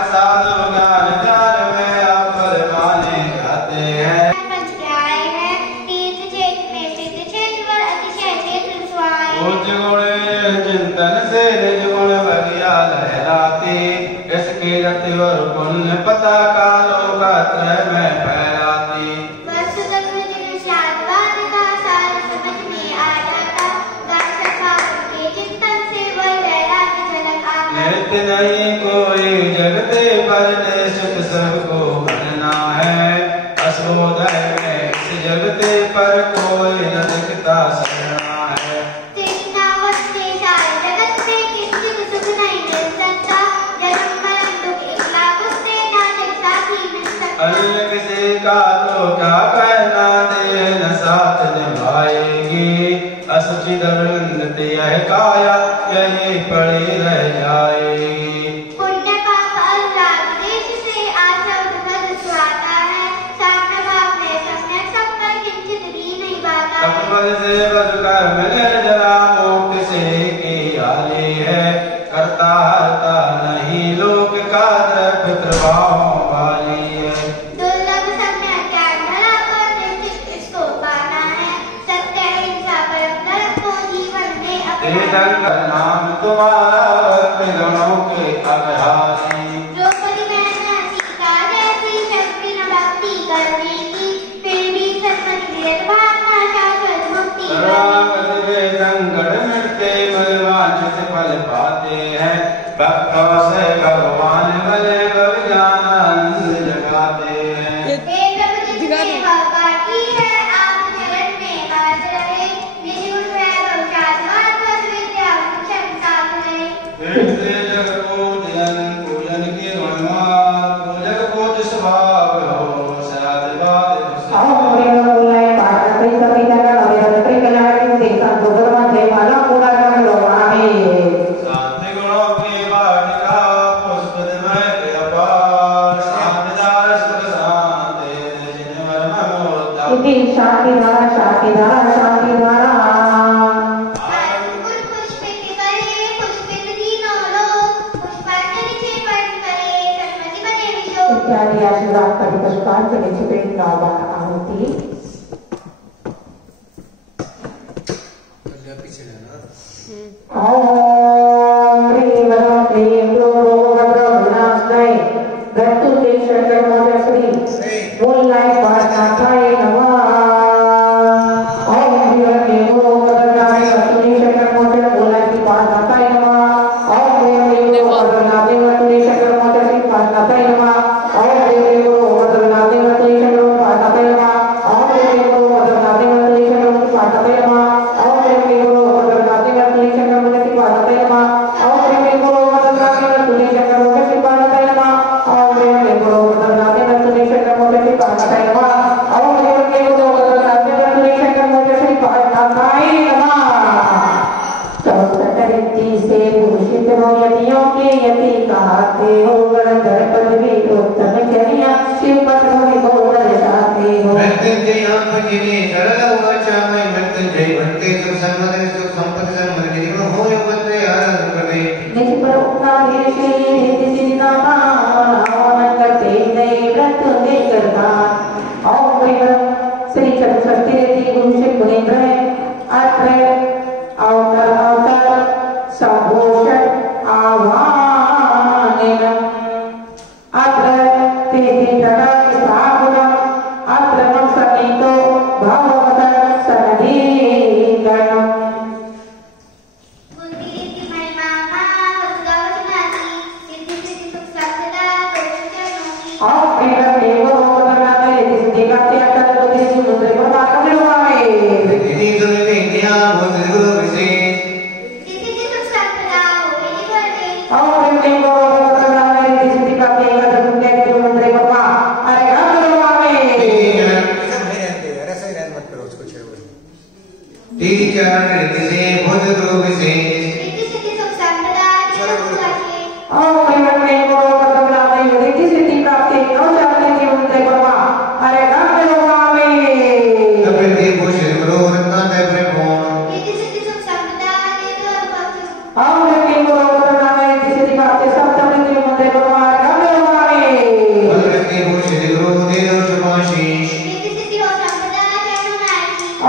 साधु ज्ञान ध्यान में आप माने जाते हैं उच्च गुण चिंतन से निज गुण बगिया लहराती इसके रति और पुण्य पता का लोकात्रय में फैलाती नित्य नहीं कोई जगते पर निश्चित सबको बनना है असोदय में इस जगते पर कोई न दिखता सरना है अन्य किसी का तो क्या कहना दे न साथ निभाएगी असुचि दर्द यह काया यही पड़ी रह जाएगी पुण्य पाप अल्लाह देश से आचरण कर सुहाता है सामने बाप ने सबने सब पर किंचित भी नहीं बाता है अपने से बदकर मिले जरा मोक्ष से की आली है करता हरता नहीं लोक का पितृभाव वाली है दुर्लभ सबने ज्ञान भरा पर निश्चित इसको पाना है सत्य हिंसा पर नरक को जीवन में अपना नाम तुम्हारा गणों के अग्रहारी द्रौपदी बहन सीता जैसी शक्ति न भक्ति करने की फिर भी सत्संग भावना शाश्वत मुक्ति संकट मिटते बलवांछित फल पाते हैं भक्तों से भगवान भले ज्ञानानंद जगाते हैं पूजन की पूजक को स्वभाव हो सदादिवाद सात्विक गुणों की वाटिका पुष्प इति शांति धारा शांति धारा शांति धारा इत्यादि आशीर्वाद का पुरस्कार के नीचे पे 9 बार आहुति। ओम ह्रीं वरं क्लीं क्रोरो वज्रो विनाशनाय गत्तु देशकर मोदश्री मूलाय पार्थाय नमः। ओम ह्रीं क्लीं वरं गत्तु देशकर मोदश्री मूलाय पार्थाय नमः। ओम ह्रीं क्लीं वरं गत्तु देशकर मोदश्री पार्थाय नमः। ओम ह्रीं क्लीं वरं गत्तु देशकर पार्थाय नमः। ओम ह्रीं क्लीं वरं गत्तु देशकर पार्थाय नमः। ओम ह्रीं क्लीं वरं गत्तु देशकर पार्थाय नमः। ओम ह्रीं क्लीं वरं गत्तु देशकर पार्थाय नमः। ओम ह्रीं क्लीं वरं गत्तु देशकर पार्थाय नमः। ओम ह्रीं क्लीं वरं गत्तु देशकर पार्थाय नमः। तो सतरिद्धि से भूषित हो यतियों के यति कहते हो गणधर पदवी उत्तम चरिया शिव पत्र हो दर्शाते हो। मृत्युंजय आत्मजिने सरल वाचा मैं मृत्युंजय बनते सुख संपत्ति सुख संपत्ति संपत्ति जीवन हो योग बंदे आनंद करे निज पर उपना धीर श्री रिद्धि सिद्धि नामा आवन करते नहीं मृत्युंजय करता। ओम श्री चतुष्षष्टि रिद्धि गुरु शिव मुनीन्द्र अत्र अवतर अवतर संघोषण आह्वानेन अत्र तेहि तथा स्थापनम् अत्र नमस्कृतो भगवतः सन्निधिकरणम्। ओम प्रियं देवो भगवान यदि सिद्धि प्राप्ति अकल बुद्धि सुंदर प्रकार का निर्वाहे इति सुनिते इंद्रिया बुद्धि गुरु विशेष ओम प्रियं देवो भगवान यदि सिद्धि प्राप्ति अकल बुद्धि सुंदर प्रकार अरे हम निर्वाहे ऐसा ही रहने मत करो उसको छेड़ो। तीन चरण रीति से बुद्धि गुरु विशेष ओम प्रियं देवो भगवान यदि सिद्धि प्राप्ति अकल बुद्धि प्रकार अरे हम निर्वाहे तपति भूषित गुरु रत्न दे प्रभु ओम प्रियं देवो भगवान यदि सिद्धि प्राप्ति सप्तमि मंत्र प्रकार हम निर्वाहे तपति भूषित गुरु देव शुभाशीष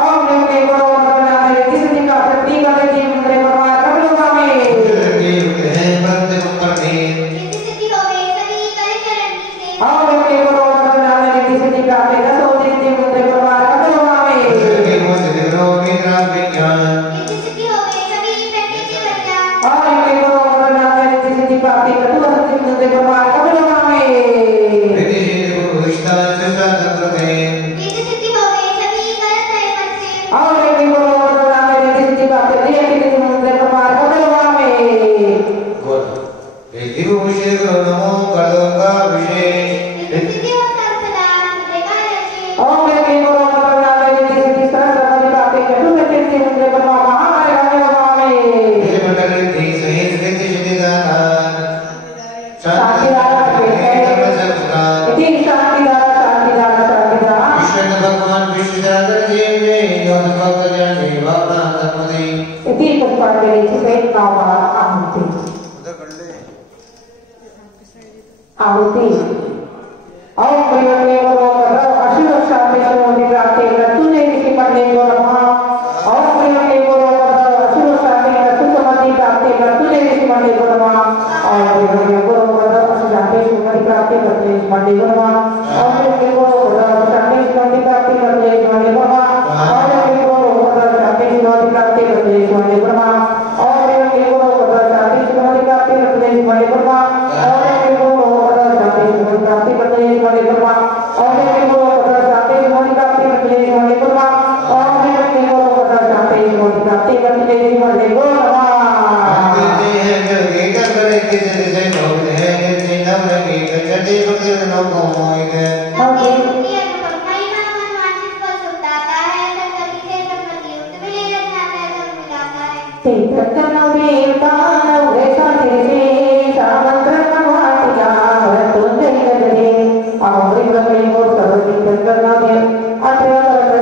ओम प्रियं देवो भगवान यदि सिद्धि प्राप्ति करते मंत्र प्रकार हम निर्वाहे देव है बंदे पकड़ने ओम प्रियं देवो भगवान यदि सिद्धि प्राप्ति दसों मंत्र प्रकार हम निर्वाहे देव भूषित गुरु निद्रा विज्ञान ओम प्रियं देवो भगवान यदि सिद्धि प्राप्ति चतुर्थ मंत्र प्रकार हम निर्वाहे रीति से गुरु विष्णु सुता तत्वते ओम प्रियं देवो भगवान यदि सिद्धि प्राप्ति देव मंत्र प्रकार हम निर्वाहे देव भूषित गुरु नमो कलोका विशेष ओम प्रियं देवो भगवान यदि सिद्धि सरस्वती प्राप्ति चतुर्थ मंत्र प्रकार महाकाय हम निर्वाहे मंडल रीति सहित रीति सिद्धि दान शांति धारा इति शांति धारा शांति धारा शांति धारा विष्णु भगवान विष्णु जागर जीव योग भक्त जन भावना धर्मदे इति पुष्पांजलि के नीचे पे 9 बार आहुति। उधर कर ले। आहुति ओम प्रियं देवो भगवान अशिव शांति समोधि प्राप्ति तूने ऋषि पढ़ने को नमः। ओम प्रियं देवो भगवान अशिव शांति समोधि प्राप्ति तूने ऋषि पढ़ने को नमः। ओम प्रियं देवो भगवान अशिव शांति समोधि प्राप्ति तूने ऋषि पढ़ने को नमः। ओम प्रियं देवो भगवान शांति समोधि प्राप्ति तूने ऋषि पढ़ने को नमः। ओम प्रियं देवो भगवान शांति समोधि प्राप्ति तूने ऋषि पढ़ने को नमः। ओम प्रियं देवो भगवान शांति समोधि प्राप्ति तूने ऋषि पढ़ने को नमः। ओम प्रियं देवो भगवान शांति समोधि प्राप्ति तूने ऋषि पढ़ने को नमः। ओम प्रियं देवो भगवान शांति समोधि प्राप्ति तूने ऋषि पढ़ने को नमः। ओम प्रियं देवो भगवान शांति समोधि प्राप्ति तूने ऋषि पढ़ने को नमः। अंतिम है जो एक करे किसी से बहुत है जिसे नव लगे कचटे पकड़ न कोई तीर्थन वीरतान वैसा तेरे सामंत्र वाटिका मृत्युंजय गजरे अमृत प्रेम सर्व तीर्थन में अत्र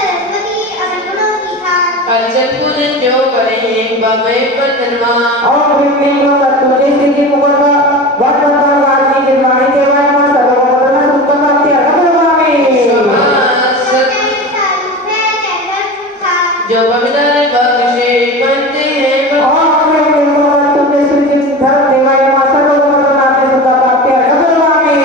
सरस्वती अवगुणों की खान बाबे बंदनवा और बिल्ली को तुझे सिद्धि मुगलवा वटवर वाणी निर्वाणी देवाय मा सर्वोपरम सुखमात्य अगमवामी जो बमिदार बख्शे बनते हैं और बिल्ली को तुझे सिद्धि धर्म देवाय मा सर्वोपरम सुखमात्य अगमवामी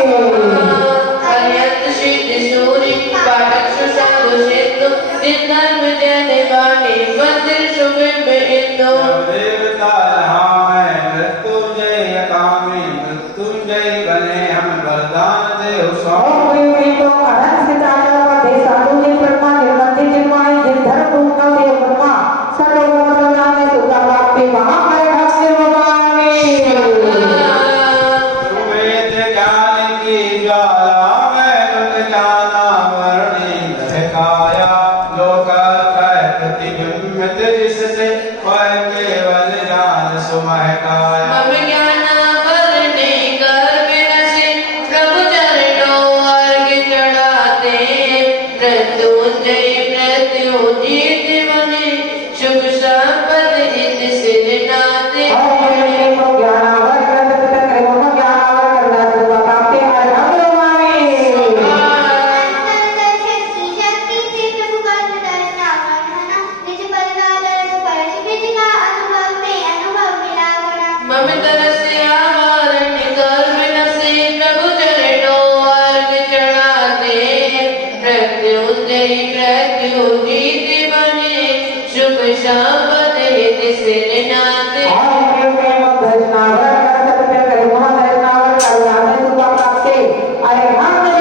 अरियत सिद्ध सूरी पाठक सुशांत सेतु दिन धर्म जय वाणी मंदिर शुभे बेंदो देवता रहा है मृत्युंजय कामी मृत्युंजय बने हम वरदान दे और बिल्ली को अनंत सितारा का देसानु जी ब्रह्मा निर्मति जिनवाई जिन धर्म रूप का देव ब्रह्मा सर्वोपरम नाम सुखमात्य महामय भक्ति भगवानी वेद ज्ञान की ज्वाला में जाना वर्णी काया लोक प्रतिबिंबित इससे वह केवल जान सुमहकाया हम ज्ञान भरने कर बिनसे प्रभु चरणों अर्घ चढ़ाते मृत्युंजय मृत्यु जीत बने शुभ संपद इन सिर नाते और बिल्ली को ज्ञानावर करते तक ब्रह्म ज्ञानावर करना सुख प्राप्ति है भगवानी मम तरसे आवारण कर बिनसे प्रभु चरणों अर्घ चढ़ाते मृत्युंजय मृत्यु जीत बने शुभ संपद इन सिर नाते और बिल्ली को दर्शनावर करते तक ब्रह्म दर्शनावर करना सुख प्राप्ति है भगवानी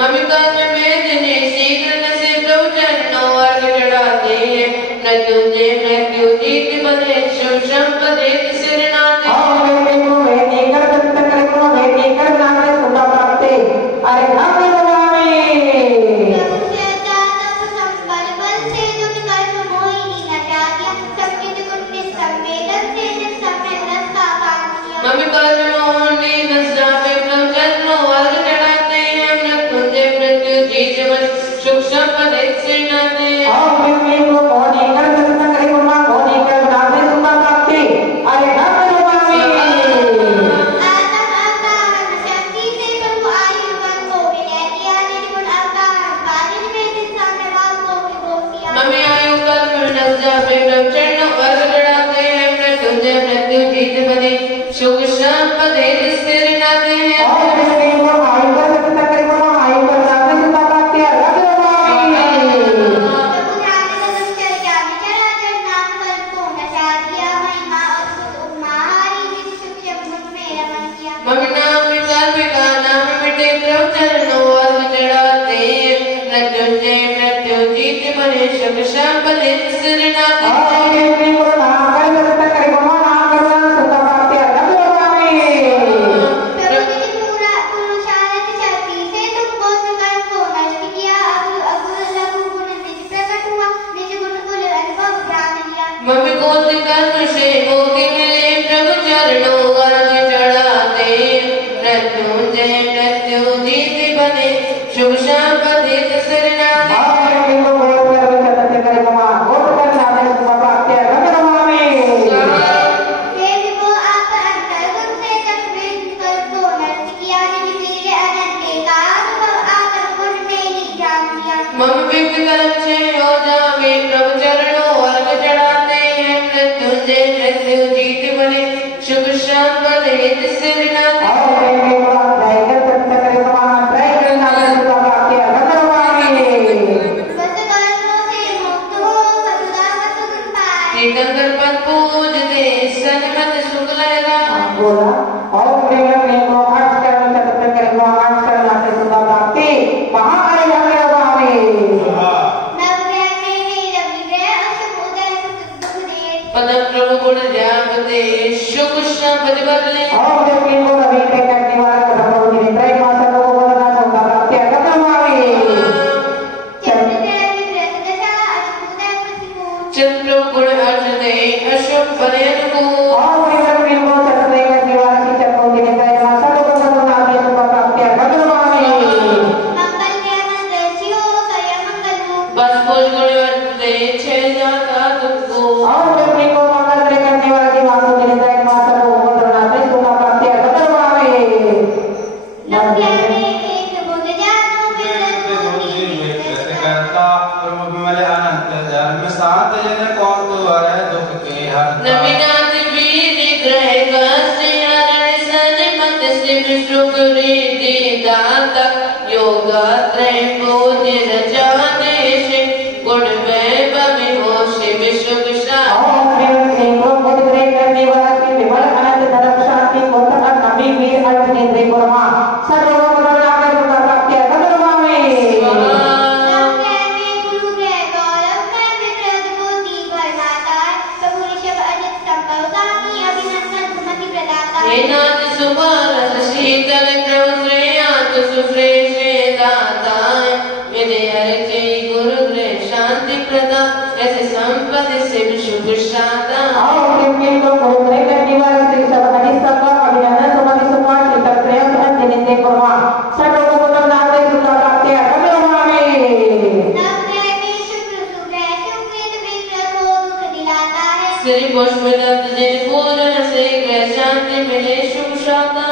मम्मी कर्म में जिन्हें शीघ्र से प्रभु चरणों अर्घ चढ़ाते हैं मृत्युंजय मृत्यु जीत बने शुभ संपदे सिर नाते और बिल्ली को वेदी करते तक ब्रह्म वेदी करना सुख प्राप्ति है भगवानी मम्मी कर्म मोहनी दसरा में प्रभु चरणों अर्घ चढ़ाते हैं मृत्युंजय मृत्यु जीत बने शुभ संपदे सिर नाते और बिल्ली को मोहनी करते तक ब्रह्म मोहनी करना सुख प्राप्ति है भगवानी मम्मी आयु कर्म नजरा में प्रभु चरणों अर्घ चढ़ाते हैं मृत्युंजय मृत्यु जीत बने शुभ संपदे सिर नाते और बिल्ली को आयु करते तक ब्रह्म आयु करना सुख प्राप्ति है भगवानी मम्मी नाम कर्म का नाम मिटे प्रभु चरणों अर्घ चढ़ाते मृत्युंजय मृत्यु जीत बने शुभ संपदे सिर नाते और बिल्ली को नाम करते तक ब्रह्म नाम करना सुख प्राप्ति है भगवानी मम्मी कोटि कर्म से मोक्ष मिले प्रभु चरणों अर्घ चढ़ाते मृत्युंजय मृत्यु जीत बने शुभ संपदे सिर नाते और बिल्ली को गोद करते तक ब्रह्म गोद करना सुख प्राप्ति है सुरीति दाता योगा त्रय पूज्य रचादेश गुण वैभव विभूषि विश्व ऐसे संपत्ति से शुभ शादा श्री पुष्पदत्त जिन पूजन से ग्रह शांति मिले शुभ शादा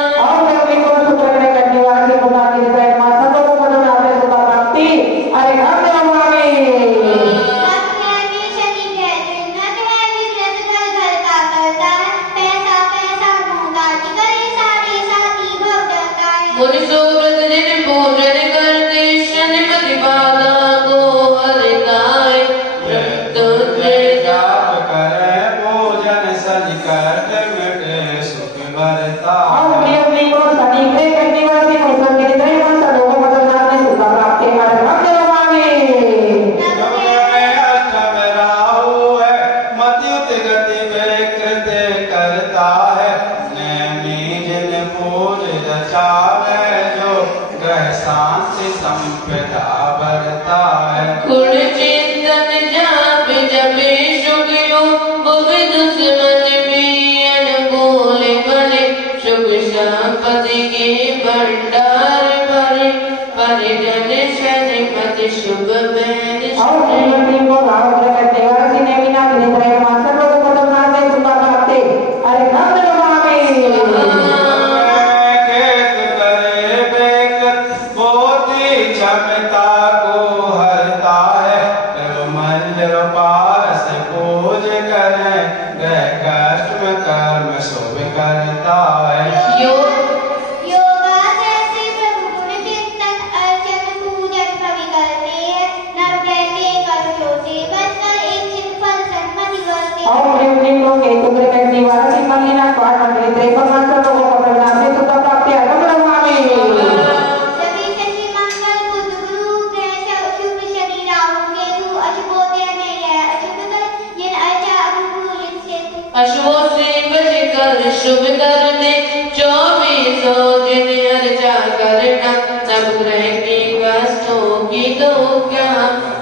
शुभ शुभ करने 24 जिन अर्चा करना सब ग्रह की कष्टों की तो क्या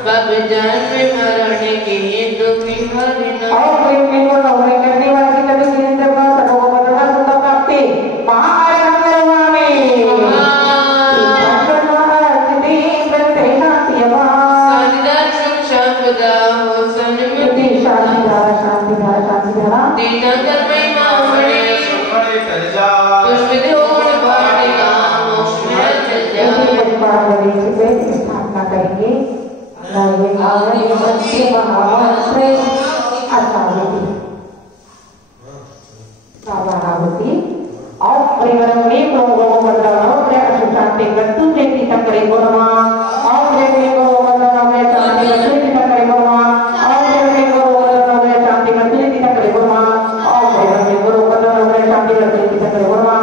बब जन्म मरण की दुखी हरना स्थापना करेंगे और परिवार में लोगों को शांति करतु देती तकरे गुणमा और देवी को में शांति करतु तकरे गुणमा और देवी को में शांति करतु देती तकरे गुणमा और देवी को में शांति करतु देती तकरे गुणमा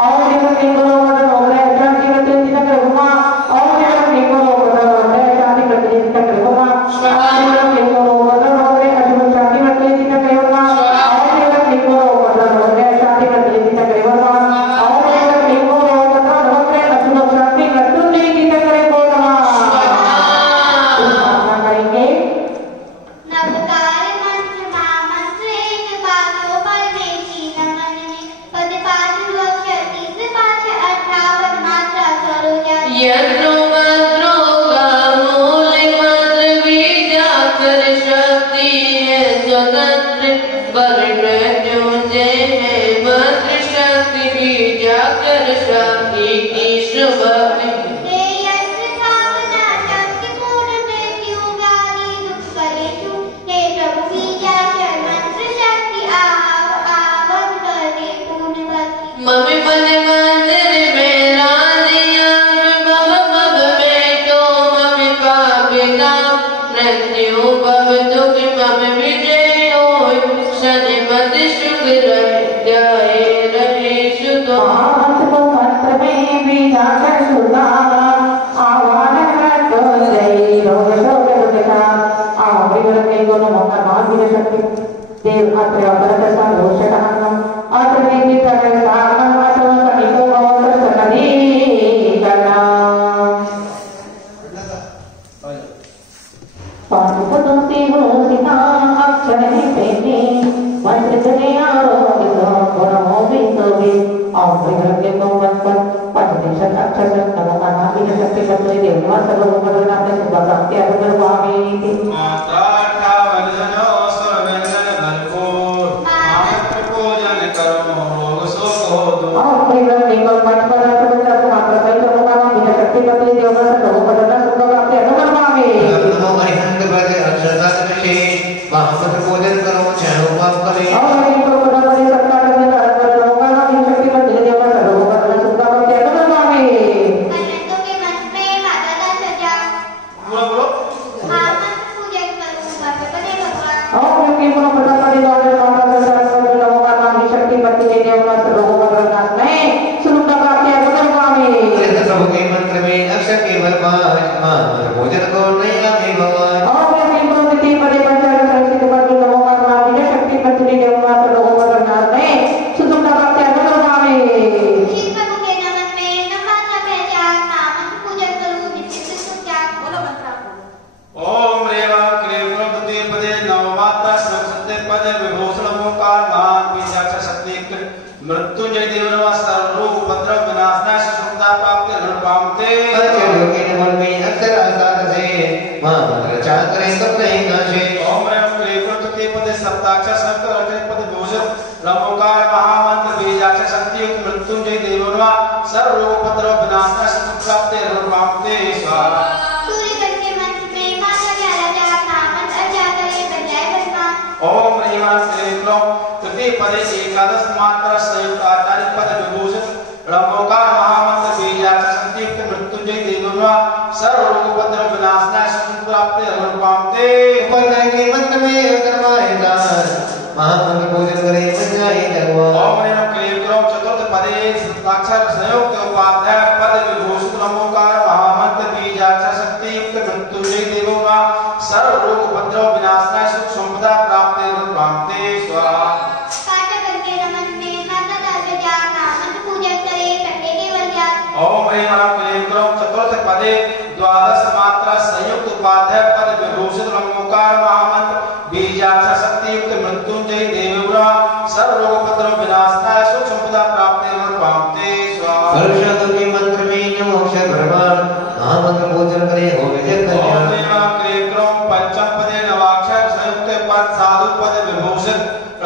और देवी को में शांति करतु देती तकरे गुणमा और देवी को में शांति करतु देती तकरे गुणमा और देवी को में शांति करतु देती तकरे गुणमा और देवी को में शांति करतु देती तकरे गुणमा मम्मी पने मंदिर में रखे को मन पर पंचदेशन अक्षर नमो काना विजय शक्ति पत्नी देववा सर्व उपद्रव नाम शुभ प्राप्ति अगर भावे माता वंदनो सर्वंदन भरपूर मात्र पूजन करो रोग शोक हो दूर और प्रेम निकल मठ पर बच्चा मात्र सही नमो काना विजय शक्ति पत्नी देववा सर्व उपद्रव नाम शुभ प्राप्ति अगर भावे नमो अरिहंत पद अक्षरदात विशेष महामंत्र पूजन करो चाहे पाप करे और इनको पद बड़े सत्कार करने का अगर नमो काना विजय शक्ति पत्नी देववा सर्व उपद्रव नाम शुभ प्राप्ति अगर भावे कलंकों के मन में माता का सजा बोलो बोलो महामंत्र पूजन करूंगा बड़े भगवान और उनके को पता पड़े और माता का सरस्वती नमो काना विजय शक्ति पत्नी देववा सर्व उपद्रव नाम में शुभ प्राप्ति अगर भावे चित्त प्रभु के मंत्र में अक्षर केवल पांच महामंत्र पूजन को नहीं आवे भगवान और मैं को विधि पदे पंचायत संस्कृत पर नमो काना विजय शक्ति पत्नी देववा सर्व उपद्रव नाम में शुभ प्राप्ति अगर भावे शिव प्रभु के नमन में नमाता पहचान महामंत्र पूजन करूं निश्चित सुख्या बोलो मंत्र ओम रेवा क्लीं प्रपदे पदे नवमात्रा सरस्वती पदे विभूषण ओंकार महान बीजाक्ष शक्ति मृत्युंजय देव नमः सर्वरोग उपद्रव विनाशनाय सुखदा प्राप्ति रणपामते अक्षरों के मन में अक्षर आसार से महामंत्र चाह करे तब नहीं नाशे ओम रेव क्लीं प्रपदे पदे सप्ताक्षर शंकर अक्षर पद विभूषण ओंकार महामंत्र बीजाक्ष शक्ति मृत्युंजय देव नमः सर्वरोग उपद्रव विनाशनाय सुख प्राप्ति रणपामते स्वाहा सूर्यगण के मंत्र में माता के राजा महामंत्र अर्चा करे बजाय बसवान ओम ह्रीं क्लीं क्लौं तृतीय पदे एकादश मात्रा संयुक्त आचार्य पद विभूषण ओंकार महामंत्र बीजाक्ष शक्ति मृत्युंजय देव नमः सर्वरोग उपद्रव विनाशनाय सुख प्राप्ति रणपामते उपद्रव के मंत्र में अकर्मायदान महामंत्र पूजन करे बजाए भगवान ओम ह्रीं क्लीं क्लौं चतुर्थ पदे सप्ताक्षर संयुक्त उपाध्याय पद विभूषण ओंकार महामंत्र बीजाक्ष शक्ति मृत्युंजय देव नमः सर्वरोग उपद्रव विनाशनाय सुख संपदा प्राप्ति रणपामते स्वाहा काटकन के नमन में माता का राजा महामंत्र पूजन करे कटे के वज्ञान ओम ह्रीं क्लीं क्लौं चतुर्थ पदे द्वादश मात्रा संयुक्त उपाध्याय पद विभूषण ओंकार महामंत्र बीजाक्ष शक्ति युक्त मृत्युंजय देव नमः सर्वरोग उपद्रव विनाशनाय सुख संपदा प्राप्ति रणपामते स्वाहा वर्षों के मंत्र में नमो अक्षर भगवान महामंत्र पूजन करे हो विजय ओम कल्याण ह्रीं क्लीं क्लौं पंचम पदे नवाक्षर संयुक्त पद साधु पद विभूषण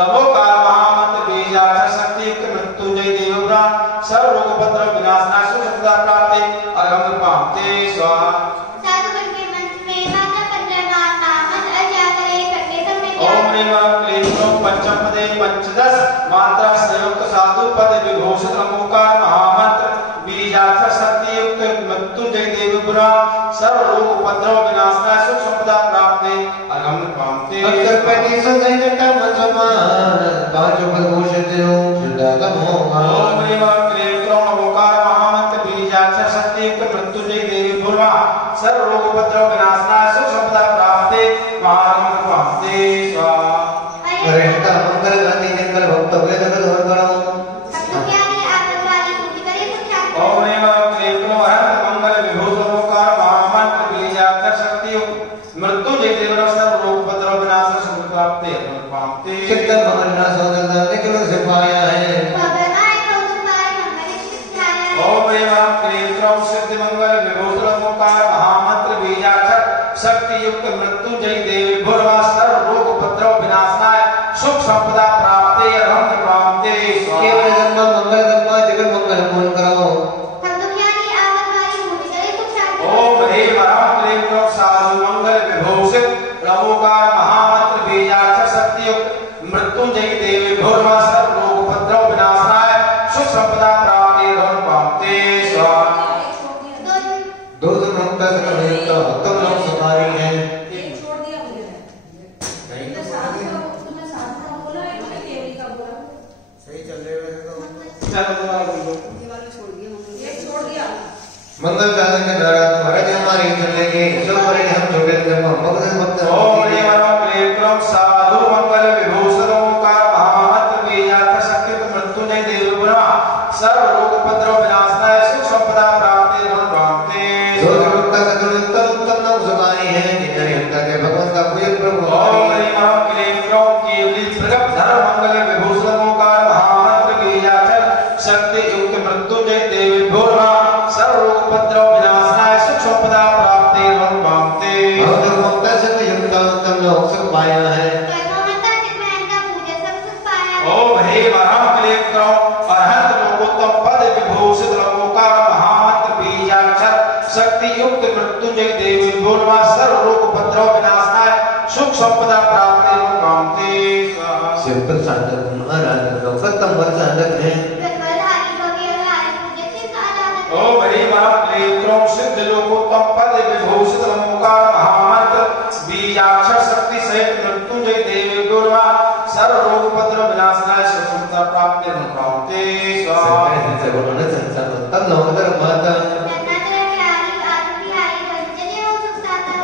ओंकार महामंत्र बीजाक्ष शक्ति युक्त मृत्युंजय देव नमः सर्वरोग उपद्रव विनाशनाय सुख संपदा प्राप्ति रणपामते स्वाहा साधुगण के मंत्र में माता पंद्रहवान महामंत्र अर्चा करे कटे ओम सम्यज्ञान ह्रीं क्लीं क्लौं पंचम पदे पंचदश मात्रा संयुक्त साधु पद विभूषण ओंकार महामंत्र बीजाक्ष शक्ति युक्त मृत्युंजय देव नमः सर्वरोग उपद्रव विनाशनाय सुख संपदा प्राप्ति रणपामते अक्षर पति संगय जटा मनसमान पांचों पद घोषित हो शुद्धागम होगा ओम ह्रीं क्लीं क्लौं ओंकार महामंत्र बीजाक्ष शक्ति युक्त मृत्युंजय देव नमः सर्वरोग उपद्रव विनाशनाय सुख संपदा प्राप्ति रणपामते स्वाहा रहता मंगल गांधी जंगल भक्त हुए जगत और करो भक्तज्ञानी आपद वाली बुद्धि करे सुख्या ओम ह्रीं क्लीं क्लौं अनंत मंगल विभूषण ओंकार महामंत्र बीजाक्ष शक्ति युक्त मृत्युंजय देव नमः सर्वरोग उपद्रव विनाशनाय सुख प्राप्ति रणपामते चित्तन भगवान सोदरदा निकलो से पाया है भगवान कौतुकाय मंगल शिक्षाय ओम ह्रीं क्लीं क्लौं सिद्धि मंगल विभूषण ओंकार महामंत्र बीजाक्ष शक्ति युक्त मृत्युंजय देव नमः सर्वरोग उपद्रव विनाशनाय सुख संपदा प्राप्ति रणपामते केवल स्वाहा जन्म मंगल धर्म जगत मंगल पूर्ण करो भक्तज्ञानी आपद वाली बुद्धि करे सुख्या ओम ह्रीं क्लीं क्लौं साधु मंगल विभूषित ओंकार महामंत्र बीजाक्ष शक्ति युक्त मृत्युंजय देव नमः सर्वरोग उपद्रव विनाशनाय सुख संपदा प्राप्ति रणपामते स्वाहा दो भक्त सकल भक्तों लोग सुमारी हैं छोड़ दिया मुझे नहीं तो साथ में उसने साथ में बोला है मैंने केवली का बोला सही चल रहे वैसे तो चलो दोबारा बोलो ये वाले छोड़ दिए हमने ये छोड़ दिया मंगल दादा के द्वारा तुम्हारे हमारी चलेंगे जो पर हम छोटे जब भक्त भक्त ओम ह्रीं क्लीं क्लौं साधु मंगल विभूषण ओंकार महामंत्र बीजाक्ष शक्ति युक्त मृत्युंजय देव नमः सर्वरोग उपद्रव विनाशनाय सुख संपदा प्राप्ति रणपामते जो भक्त सकल उत्तम नाम सुमारी हैं जिन्हें हंता के भगवान का पूजन प्रभु ओम ह्रीं क्लीं क्लौं केवली प्रगट धर्म मंगल विभूषण ओंकार महामंत्र बीजाक्ष शक्ति युक्त साधक महाराज प्रथम वर्ष साधक है ओ भाई महाप्लेव क्रम सिद्ध लोकोत्तम पद विभूषित ओंकार महामंत्र बीजाक्षर शक्ति सहित मृत्युंजय देव गुरुवा सर्व रोग उपद्रव विनाशनाय सुखता प्राप्ति अनुप्राप्ते स्वाहा संसार नवदर माता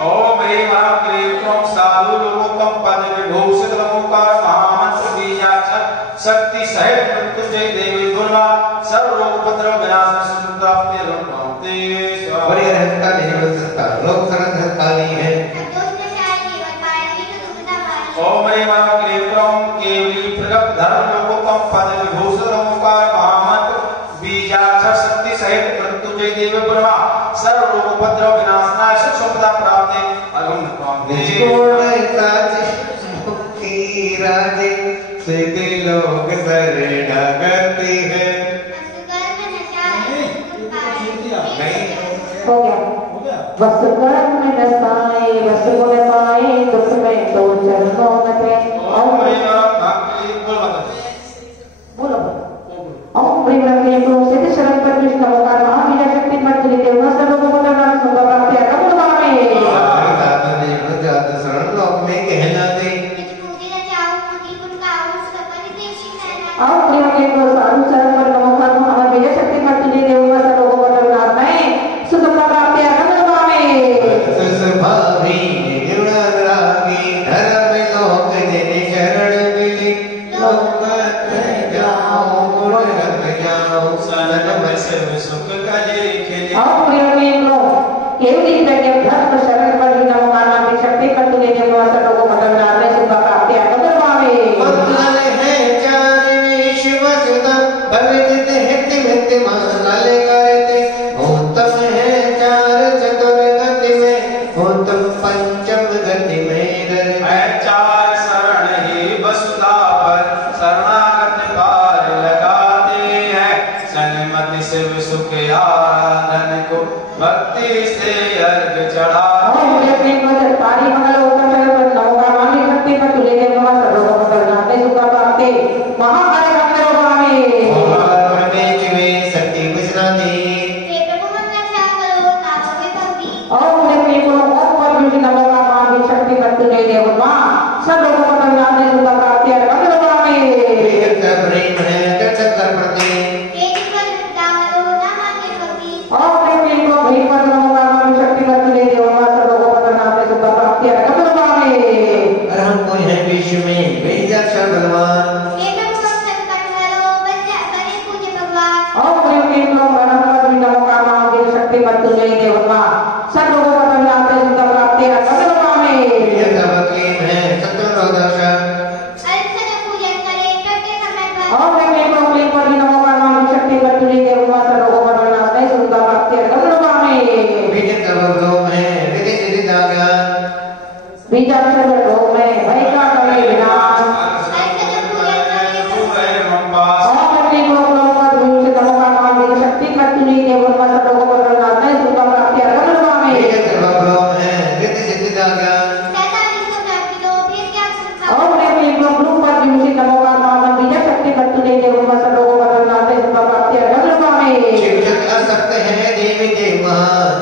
ओ भाई महाप्लेव क्रम साधु लोकोत्तम पद विभूषित ओंकार महामंत्र बीजाक्षर शक्ति सहित मृत्युंजय देव गुरुवा सर्व रोग उपद्रव विनाशनाय सुखता प्राप्ति अनुप्राप्ते स्वाहा बड़ी रहता नहीं सकता लोग सरल हरताली है ओम ह्रीं क्लीं क्रौं केवली प्रगट धर्म लोकोत्तम पद विभूषित ओंकार महामंत्र बीजाक्षर शक्ति सहित मृत्युंजय देव गुरुवा सर्व रोग उपद्रव विनाशनाय सुख संपदा प्राप्ति अगम प्राप्ति मुक्ति राजे सिद्धि लोक शरणागति है हो गया वस्तु कर्म में नसाए वस्तु गुण पाए दुख में तो चरणों में प्रेम ओम ह्रीं क्लीं बोलो ओम प्रेम रखे तो सिद्ध शरण पर कृष्ण ओंकार महावीर शक्ति मंत्री देवता सर्व को प्रणाम सुंदर प्राप्ति अगम स्वामी शरण लोक में कहना दे आओ प्रेम के को साधु चरण पर नमस्कार महावीर शक्ति मंत्री देवता सर्व को प्रणाम नहीं सुंदर प्राप्ति अगम स्वामी भावी निर्गुणानुरागी धर्म लोक जिन शरण मिली लोक जाओ गुण रख जाओ सनम सर्व सुख कले खेले आओ प्रेम के को केवली प्रज्ञा धर्म शरण पर नमस्कार महावीर शक्ति मंत्री देवता सर्व को प्रणाम नहीं सुंदर प्राप्ति अगम स्वामी मंगल है चार विश्व सुधा भवित हित मित मंगल करते उत्तम है चार चतुर्गति में उत्तम पंचम गति में है चार शरण ही वसुधा पर शरणागत पार लगाते हैं सन्मति शिव सुख आराधन को भक्ति से अर्घ चढ़ाते ओम प्रेम को सरकारी मंगल उत्तम शरण पर नमस्कार महावीर शक्ति मंत्री देवता सर्व को प्रणाम नहीं सुंदर प्राप्ति महाकाल मंगल स्वामी शक्ति विश्रांति ओम प्रेम को ओम पर नमस्कार महावीर शक्ति मंत्री देवता सर्व को प्रणाम नहीं सुंदर प्राप्ति मंगल स्वामी प्रेम है चक्कर प्रति ओम प्रेम को भीम पर नमस्कार महावीर शक्ति मंत्री देवता सर्व को प्रणाम नहीं सुंदर प्राप्ति मंगल स्वामी हम कोई है विश्व में बीजाक्षर बलवान ओम प्रेम को नमस्कार महावीर शक्ति मंत्री देवता सर्व को प्रणाम नहीं सुंदर प्राप्ति मंगल स्वामी है सत्योदर्शन ओम प्रेम को नमस्कार महावीर शक्ति मंत्री देवता सर्व को प्रणाम नहीं सुंदर प्राप्ति मंगल स्वामी बीजाक्षर रोग में भय का करे विनाश ओम प्रेम को नमस्कार महावीर शक्ति मंत्री देवता सर्व को प्रणाम नहीं सुंदर प्राप्ति मंगल स्वामी ओम प्रेम को नमस्कार महावीर शक्ति मंत्री देवता सर्व को प्रणाम नहीं सुंदर प्राप्ति मंगल स्वामी देवी देव महान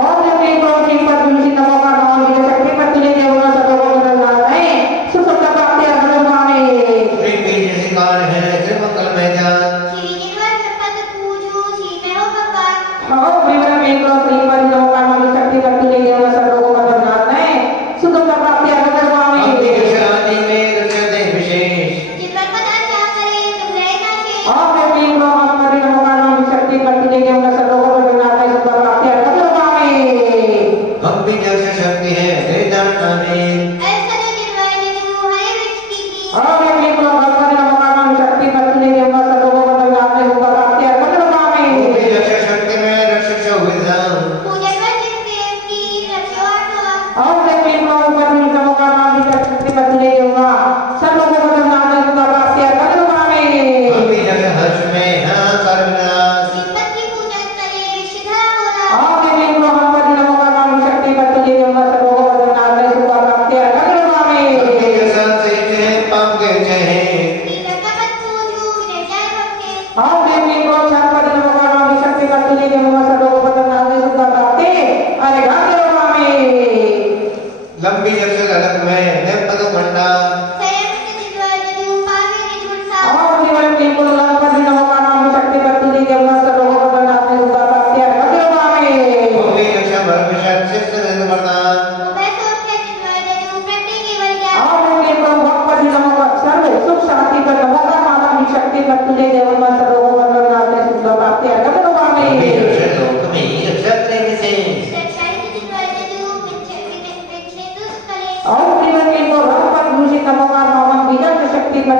ओम प्रेम को नमस्कार महावीर शक्ति मंत्री देवता सर्व को प्रणाम नहीं सुंदर प्राप्ति मंगल स्वामी है मंगल में जान ओम प्रेम को नमस्कार महावीर शक्ति मंत्री देवता सर्व को प्रणाम नहीं सुंदर प्राप्ति मंगल स्वामी शादी में रक्षा दे विशेष ओम प्रेम को नमस्कार महावीर शक्ति मंत्री देवता सर्व को प्रणाम नहीं सुंदर प्राप्ति मंगल स्वामी हम भी जैसे शक्ति है वेदांत अनिल ओम प्रेम को नमस्कार महावीर शक्ति मंत्री देवता सर्व को प्रणाम नहीं सुंदर प्राप्ति मंगल स्वामी भी जैसे शक्ति में रक्षक विधान ओम लंबी जैसे ललक में नेपदो घंटा शक्ति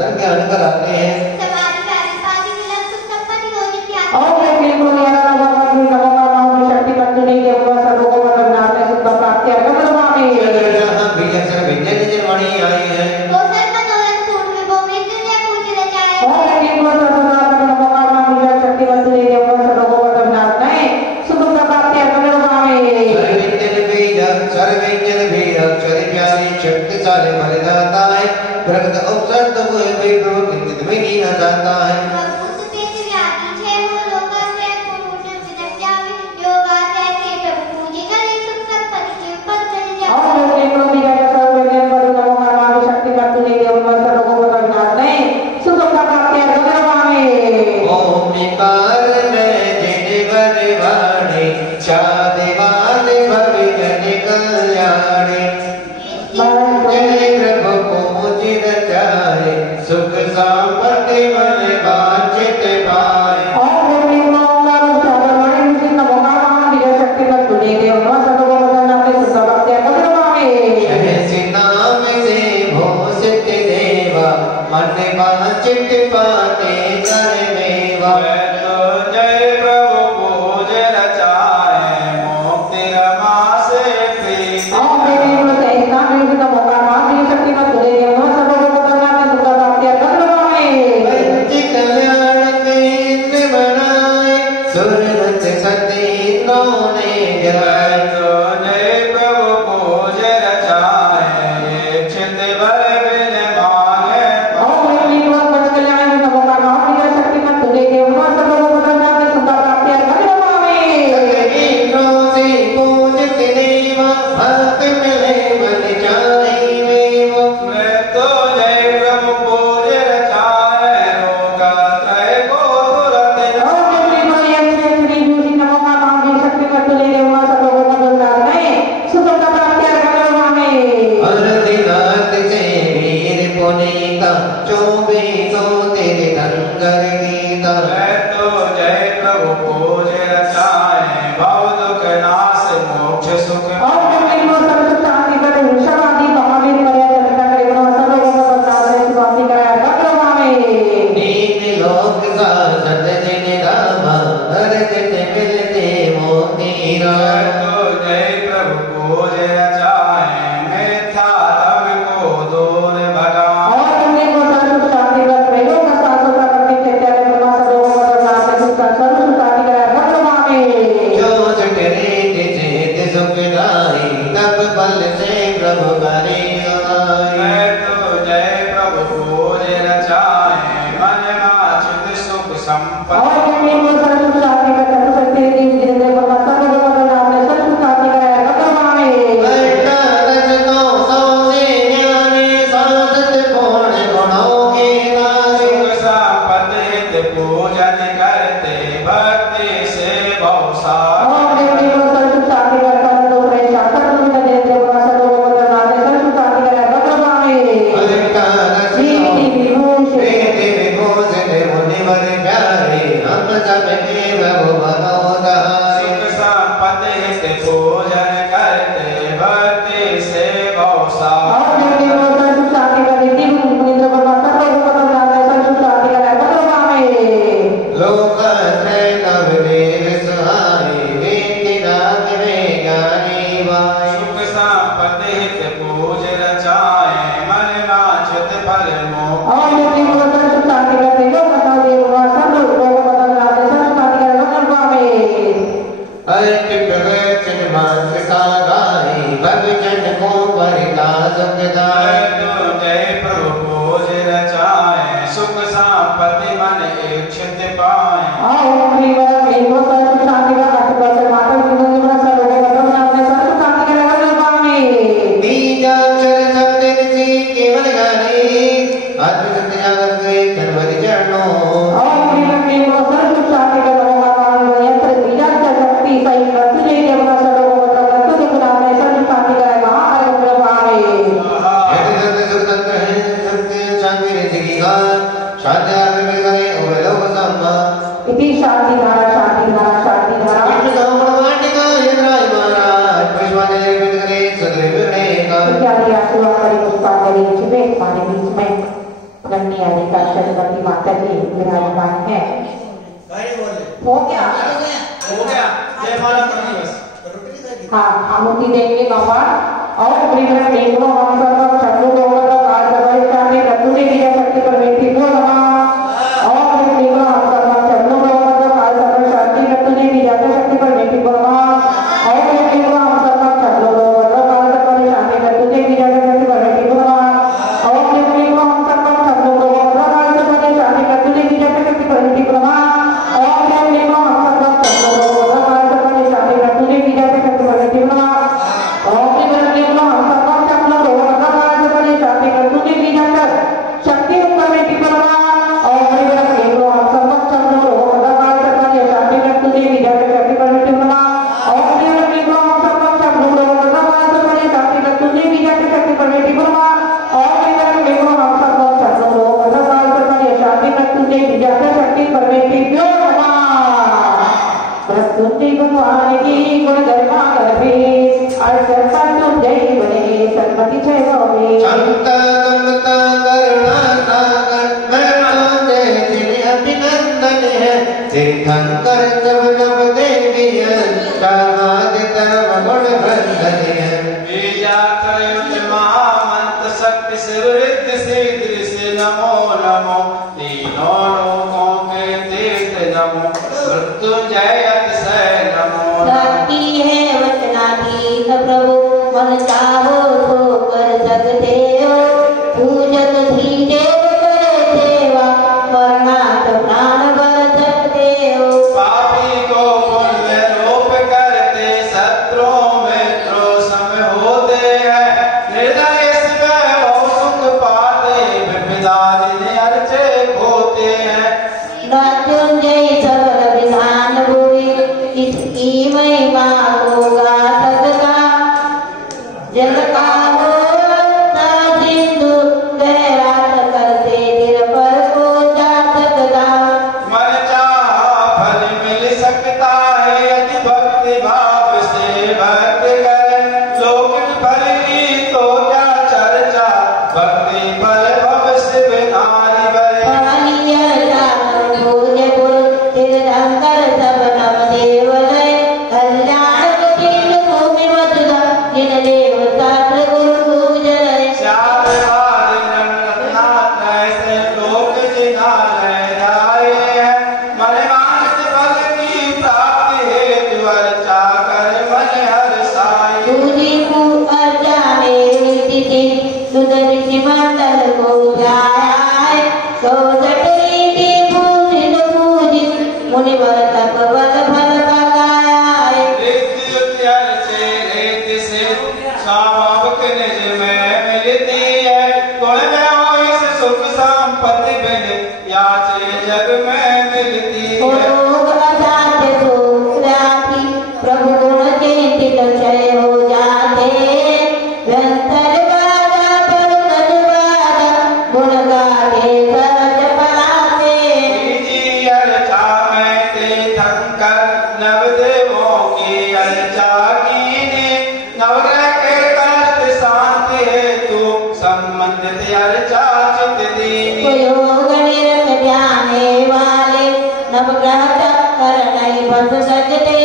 साधन ज्ञान कराते हैं। सवारी गाड़ी पाली मिलन सुख संपत्ति हो इत्यादि। और बिल्कुल यार भगवान नमो शक्ति मंत्री देव सर्वो बदनाम ने सुख प्राप्ति अगमनवामी जहाँ भी अक्षर विद्या निर्वाणी आई है। वो सर्वदोलन सूट में वो मृत्यु ने पूज रचाए। और बिल्कुल नमो शक्ति मंत्री देव सर्वो बदनाम ने सुख प्राप्ति अगमनवामी सर्वविद्यन भी अक्षर प्यारी शक्तिशाली मर्यादा है। प्रगत अवसर तो कोई भी प्रभु किंचित में नहीं न जाता है। भगवत तेज व्याधि छे वो लोका से पुरुष विदस्यामि योगा से प्रभु पूजी करे सुख संपत्ति के पद चल जाए। और बिल्कुल भी यार सर्वविद्यन पर नमो शक्ति मंत्री देव सर्वो बदनाम ने सुख प्राप्ति अगमनवामी ओमकार में जिनवर वाणी शादिवाद भविजन कल्याणी प्रभु पूजित चाहे सुख संपत्ति मन वांछित पाए। और बिल्कुल सर्वमणि जी नमो नमः शक्ति मंत्री देव सर्वो बदनाम ने सुख प्राप्ति अगमनवामी ऐसे नाम से भूषित देवा मन वांछित पाते कर मेवा। जय प्रभु पूज रचाए मुक्ति रमा से प्रीति। और बिल्कुल सही नाम जी नमो नमः शक्ति मंत्री देव सर्वो बदनाम ने सुख प्राप्ति अगमनवामी पंच कल्याण केंद्र बनाए सुरत सती इन्होंने जाए। जय प्रभु पूज रचाए चित भर बिन मांगे। और बिल्कुल पंच कल्याण नमो नमः शक्ति मंत्री देव सर्वो बदनाम ने सुख प्राप्ति अगमनवामी इंद्रों से पूजित देवा भक्त मिले मन चाहे मेवा। मृत्यु जय प्रभु पूज रचाए रोगा त्रय को तुरंत। और बिल्कुल यह श्री जी नमो नमः शक्ति मंत्री देव सर्वो बदनाम ने सुख प्राप्ति अगमनवामी अर्धिनाथ से वीर पुनीता चौबीसों तेरे धनगर गीता। मृत्यु जय प्रभु पूज रचाए भव दुख नाश मोक्ष सुख। और बिल्कुल सर्व शांति करे विषवादी महावीर पर्यटन करे सर्वो बदनाम ने सुख प्राप्ति कराया अगमनवामी तीन लोक का सतजन रामा हर जन मिलते मोती राम। मृत्यु जय प्रभु पूज रचाए मिथ्या तब को दूर भगाए। और बिल्कुल सर्व शांति करे योग शास्त्र प्रकृति के त्याग सर्वो बदनाम ने सुख शांति कराया अगमनवामी जो जटरे जिसे सुखदाई तब बल से प्रभु करे आए। मृत्यु जय प्रभु पूज रचाए मन वांछित सुख संपत्ति। और बिल्कुल सर्व शांति करे चतुर्थ जिंदे पर सर्वो बदनाम ने सर्व शांति कराया अगमनवामी बैठा रजतों सौ से ज्ञानी साधत पूर्ण गुणों के नासी। सुख संपत्ति हित पूजन करते भक्ति से बहुसार। और बिल्कुल सर्व शांति करे सर्व प्रेम शास्त्र में देते पर सर्वो बदनाम ने सर्व शांति कराया अगमनवामी अलका रसियो प्रीति विभूषित मुनिवर प्यारे हम सब के प्रभु मनोधारी। सुख संपत्ति हित पूजन करते भक्ति से बहुसार। और बिल्कुल सर्व शांति करे मुनिंद्र पर सर्वो बदनाम ने सर्व शांति कराया अगमनवामी लोकाश्रय नव देव सहाय वेद नाथ में ज्ञानी वाय। सुख संपत्ति हित पूज रचाए मन वांछित फल मोक्ष। और बिल्कुल सर्व शांति करे योग देव सर्वो बदनाम ने सर्व शांति कराया अगमनवामी अर्थ प्रवचन मात्र का गाय भगजन को परिता सुखदाय। मृत्यु जय प्रभु पूज रचाए सुख संपत्ति मन इच्छित पाए। और बिल्कुल सर्व शांति करे अष्टवचन मात्र जिंदे पर सर्वो बदनाम ने सर्व शांति कराया अगमनवामी बीजाक्षर शब्द ऋषि केवल गाने अद्भुत जगत के सर्वरि चरणों। और बिल्कुल सर्व शांति करे भगवान यंत्र बीजाक्ष शक्ति सही मंत्री देव सर्वो बदनाम ने सुख ने सर्व शांति कराया अगमनवामी यदि स्वतंत्र है सत्य शांति ऋषि की गान शांति आदि में करे और लोक सम्मा। इति शांति धारा शांति धारा शांति धारा कृष्ण का ब्रह्मांडिका इंद्राय महाराज पुष्पांजलि अर्पित करे सदैव विघ्नेश। इत्यादि आशीर्वाद करी पुष्पांजलि जिसमें हमारे बीच में गणनीय कालिका सरस्वती माता जी विराजमान है। हो गया जयमाला पढ़नी बस। हाँ आहुति देंगे नौवार और ब्रिगेड टेंगो हम सब छठो लोगों का काल दबाई में रतुने की शक्ति पर बैठी को लगा और टेंगो हम सब छठो लोगों का काल दबाई शांति रतुने की शक्ति पर बैठी को लगा और टेंगो हम सब छठो लोगों का काल दबाई शांति रतुने की शक्ति पर बैठी को लगा और टेंगो हम सब छठो लोगों का काल दबाई शांति रतुने की शक्ति पर बैठी को लगा और टेंगो हम सब छठो लोगों का काल दबाई शांति रतुने की शक्ति पर बैठी को लगा शक्ति ऊपर में टिकलवा और बड़ा केंद्र हम सब चंद्र हो बड़ा काल तक ये शांति में तुझे भी जाके शक्ति पर में टिकलवा और बड़ा केंद्र हम सब चंद्र हो बड़ा काल तक ये शांति में तुझे भी जाके शक्ति पर में टिकलवा और बड़ा केंद्र हम सब चंद्र हो बड़ा काल तक ये शांति में तुझे भी जाके शक्ति पर में टिकलवा प्रस्तुति भगवान की गुण गरिमा करबे अर्चन पर तुम जय बने सन्मति जय होवे चंता कर्मता करुणा सागर मरणा जय जिन अभिनंदन है तीर्थंकर जब जब देवी शादी तरव गुण बंधन है बीजा त्रयुज महामंत्र शक्ति सिरवृत्ति सिद्धि से नमो नमो तीनों लोकों के तीर्थ नमो मृत्युंजय अतिशय नमो शक्ति है वचनाधीन प्रभु मन चाहो तो कर सकते हो पूजत धीरे करे सेवा वर्णात प्राण बर सकते हो पापी को पुण्य रूप करते शत्रुओं मित्रों सम होते हैं निर्दय शिव सुख पाते विपदा दिन अर्चे होते हैं मृत्युंजय सबल विधान हुई इसकी महिमा को गा सकता जल का सिंधु गहरात करते दिल पर को जा सकता मन चाहा फल मिल सकता है यदि भक्ति भाव से भक्ति करे लोक फल की तो क्या चर्चा भक्ति फल भविष्य बिनारी बरे तीर्थंकर सब नम देव लय कल्याण तीर्थ भूमि मधुरा जिन देव शास्त्र गुरु पूजय श्याम वारी नंदनाथ ऐसे लोक जिन्हालय जाए हैं मन मानस फल की प्राप्ति हेतु अर्चा कर मन हर्षाए पूजी को अर्चा मेरी तिथि सुध ऋषि मंडल को ध्याय चौसठ रीति पूजित पूजित मुनिवर तप बल फल पगाए रीति अर्चे रीति से स्वाभाविक निज में मिलती है गुण में हो इस सुख संपत्ति बिन याचे जग में मिलती है रोग असाध्य शोक व्याधि प्रभु गुण चिंतित क्षय हो जाते व्यंतर बाधा पर तज बाधा गुण गाते सहज पराते जी अर्चा में तीर्थंकर नवदेवों की अर्चा कीने नवग्रह के कष्ट शांति हेतु संबंधित अर्चा चित दीनी योग निरत ध्याने वाले नवग्रह चक्कर नहीं बस सकते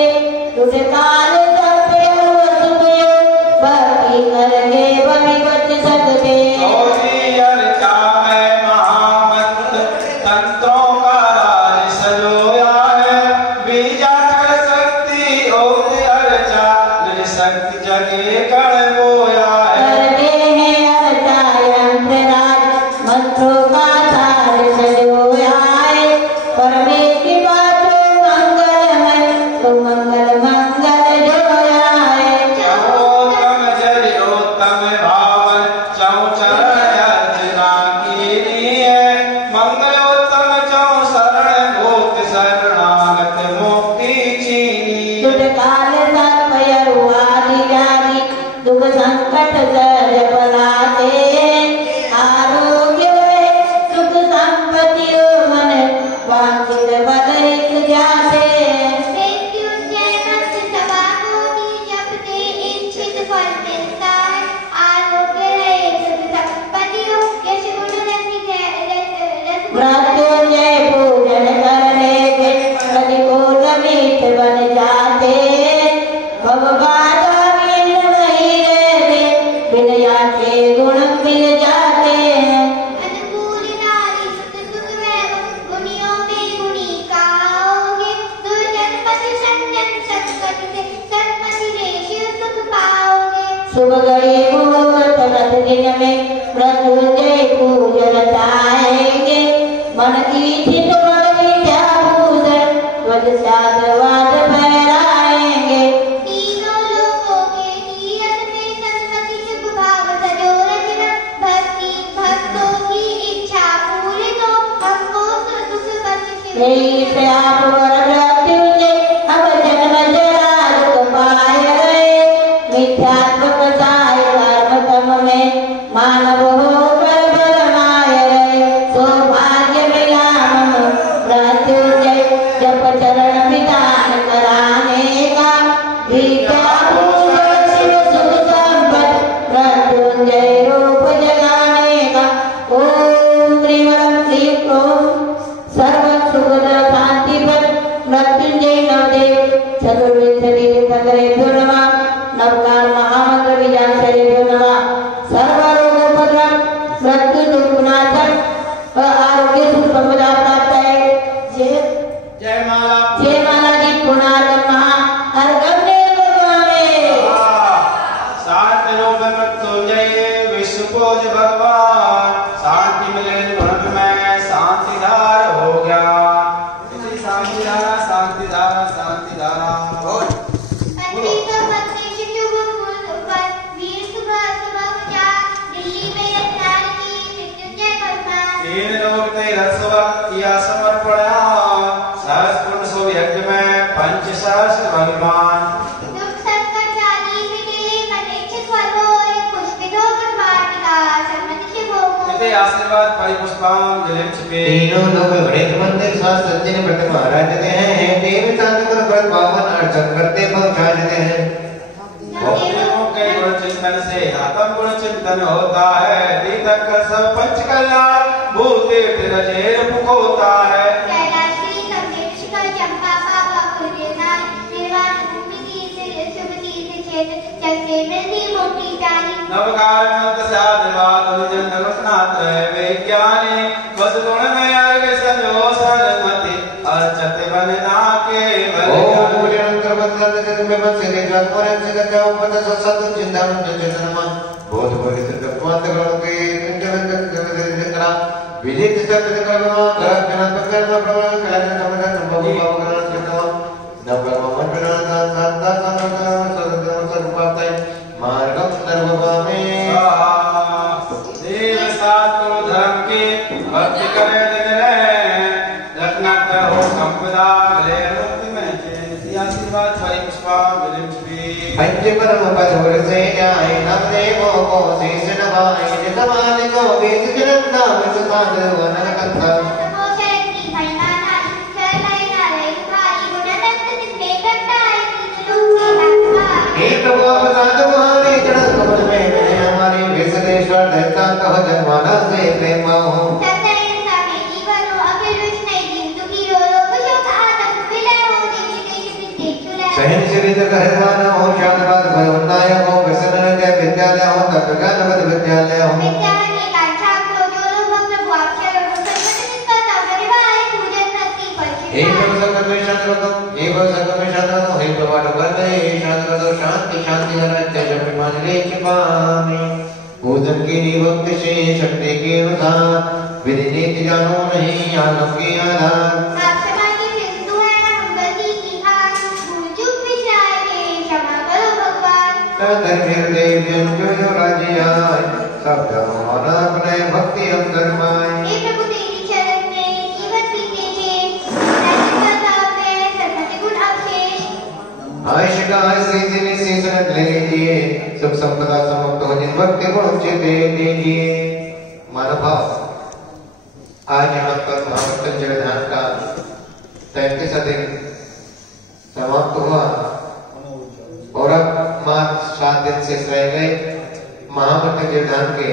टूट काल सभ्य सुभयो भक्ति करके बड़ी बच सकते गौरी अर्चा में महामंत्र तंत्रों का राज सजोया है बीजाक्षर शक्ति और अर्चा निज शक्ति जगे कण बोया है करते हैं अर्चा यंत्र राज मंत्रों का सार सजोया है परमेश्वरी बातों मंगलमय तो मंगल मंगल जोया है चौतम जरियोत्तम भावन चौचरण अर्चना कीनी है मंगलोत्तम चौ शरण भूत शरणागत मुक्ति चीनी सुटकाल सर्पयरुआदि व्याधि दुख संकट सहज पलाते आरोग्य सुख संपत्ति मन वांछित पद हित जाते मृत्युंजय मंत्र सभा को भी जपते इच्छित फल मिलता है आरोग्य रहे सुख संपत्ति हो यश गुण रत्न मृत्युंजय पूजन करने के प्रतिकूल मीत बन जाते भगवान वही रहते विनया के गुण मिल जाते हैं। अनुकूल नारी सुत सुत वैभव गुणियों में गुणी कहाओगे दुर्जन पति संयम संकट से सन्मति रेशियो सुख पाओगे। शुभ घड़ी मुहूर्त रथ दिन में मृत्युंजय पूजन चाहेंगे मन की चित बड़ विद्या भूषण ध्वज साधवाद फहराएंगे। तीनों लोगों के तीरथ में सन्मति शुभ भाव सजो रचना भक्ति भक्तों की इच्छा पूरी तो हमको सुख बख्शे। यही से आप वर मृत्युंजय अब जन्म जरा दुख पाए रहे मिथ्यात्मक साय कर्म तम में मानव होकर बरमाए रहे सौभाग्य मिला मृत्युंजय जप चरण विधान कराने का विद्या पूजन शिव सुख संपद मृत्युंजय रूप जगाने का। ओम ह्रीं क्लीं ओम सर्व सुखद शांतिपद मृत्युंजय नवदेव चतुर्विंशति तीर्थंकरेभ्यो नमः। नवकाल महामंत्र बीजाक्षरेभ्यो नमः। सर्वरोगोपद्रव मृत्यु दुःखनाशन व आरोग्य सुख संपदा प्राप्त है। जय माला जय माला जी पुनर्जन्म अर्गम्य भगवाने सात रूप मृत्युंजय विश्व पूज भगवान शांति मिले गुण में शांतिधार हो गया। शांतिधारा शांतिधारा शांतिधारा पतितो भक्ति शिशु गुरुकुल पर वीर सुभाष सुभा दिल्ली में रत्नाल की मृत्युंजय भगवान। तीन लोग तेरह किया समर्पण सहस्त्र सौ यज्ञ में पंच सहस्त्र भगवान। दुख संकट जानी मिटे मनिच्छ फल होए पुष्पितो वाटिका सन्मति शुभ हो। इते आशीर्वाद परिपुष्पां जलिंचपे तीनों लोग गणेश मंदिर साथ सज्जन व्रत महाराजते हैं देव चांद व्रत पावन अर्चन करते पहुंचाते हैं। भक्तों के गुण चिंतन से आत्म गुण चिंतन होता है तीर्थंक सब पंच कल्याण भूतीर्थ रजेर मुख होता है। कैलाश श्री संकेत शिखर चंपा पापा कुर्यनाथ निर्वाण भूमि तीर्थ शुभ तीर्थ क्षेत्र चक्रे मृति मुक्ति जानी। नवकाल मंत्र साधवाद जन रत्नात्र विज्ञानी बस गुण में अर्घ संजो सरमति अर्चत बनना के ओम पुण्यंतर बंदन जन में बस से जातवर से गया उपद सत्सत चिंतन चिंतन बहुत पवित्र तत्वांत ग्रह के चिंतन करा विदित सत्य कर्म कर जन कर्म प्रमाण कर समझन बहु भगवान चिंतन न कर्म मन प्रणाम संता संत सदगुरु सर्वपातय मार्गम सर्वगामे देव सात गुरु धर्म की भक्ति करे दिन रहे रत्नात हो संपदा ले मुक्ति में जय आशीर्वाद परिपुष्पा जलिंचपे पंच परम पद से जाए नव देवों को शेष नवाए नितमान को बीस जन्म नाम सुखान वनन कथा। तपो शक्ति महिमा नारी सरलाई नारे भाई गुणनंद जिसमें करता है तीन लोग के दाता। हे प्रभु अपसाद तुम्हारे चरण कमल में मिले हमारे विश्वेश्वर देवता कहो जनमाना से प्रेम हो। सतैव सामेरी बनो अखिल विष्णु दीन दुखी रो रोग शोक आतंक विलय हो देश देश विदेश चुलय। सहन शरीर कहरवाना हो शांतवाद भय उन्नायक हो व्यसन जय विद्यालय हो तत्वज्ञान पद विद्यालय हो। विद्यान एकांक्षा को जो लोग भक्त भुआक्षर और संगत जिसका तावरिवाए पूजन भक्ति हे परिचय। प्रभु सकल में शांत रखो हे प्रभु सकल में शांत रखो हे प्रभु वरदे शांत रखो शांति शांति हर तेज विमान ले पामे पूजन की निभक्त से शक्ति के अनुसार विधि नीति जानो नहीं आलम के आधार। आप क्षमा की सिंधु है हम गलती की हार भूल चूक विचार के क्षमा करो भगवान। धर्म देव जो राज्य आए सब धर्म और अपने भक्ति हम धर्माए। हे प्रभु तेरी शरण में जीवन पीते हैं नैतिक प्रताप है सन्मति गुण अवशेष। आयुष का सीजन सीजन ले लीजिए सुख संपदा समाप्त हो जिन भक्ति गुण उचित दे दीजिए। मानव भाव आज यहाँ पर महामृत्युंजय ध्यान का 33वां दिन समाप्त हुआ और अब मात्र 7 दिन शेष रह गए महामृत्युंजय ध्यान के।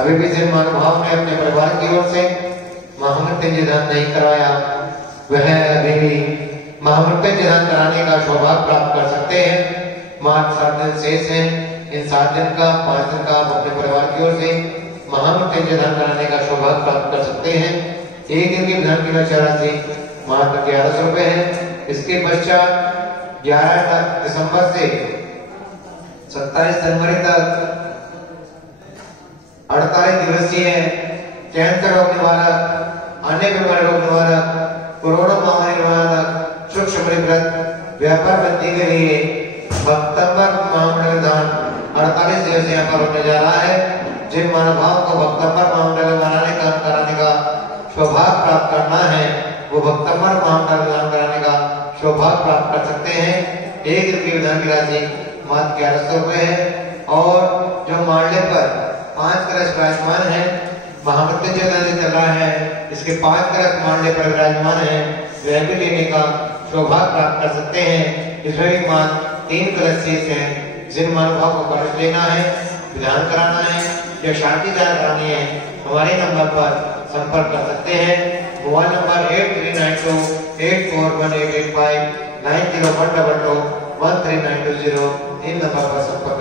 अभी भी जिन महानुभाव ने अपने परिवार की ओर से महामृत्युंजय दान नहीं करवाया वह अभी भी महामृत्युंजय दान कराने का सौभाग्य प्राप्त कर सकते हैं। मात्र 7 दिन शेष है। इन 7 दिन का 5 दिन का आप अपने परिवार की ओर से महामृत्युंजय दान कराने का सौभाग्य प्राप्त कर सकते हैं। एक दिन की विधान की राशि मात्र 1100 रुपए है। इसके पश्चात 11 दिसंबर से 27 जनवरी तक 48 दिवसीय कैंसर रोग निवारक, अन्य बीमारी रोग निवारक, कोरोना महामारी निवारक सूक्ष्म व्रत व्यापार वृद्धि के लिए भक्तंबर महामंडल दान 48 दिवस यहाँ पर होने जा रहा है। जिन महानुभाव को भक्तंबर महामंडल कराने का सौभाग्य प्राप्त करना है वो भक्तंबर महामंडल दान कराने का सौभाग्य प्राप्त कर सकते हैं। एक दिन की विधान की राशि मात्र 1100 रुपए है। और जो मांडले पर 5 कलश विराजमान है, महामृत्युंजय दान चल रहा है, इसके 5 कलश मांडले पर विराजमान है, वह भी लेने का सौभाग्य प्राप्त कर सकते हैं। इसमें भी मात्र 3 कलश शेष है। जिन महानुभाव को कलश लेना है, विधान कराना है या शांति दान करानी है, हमारे नंबर पर संपर्क कर सकते हैं। मोबाइल नंबर 8392841885 9012221392 इन नंबर पर संपर्क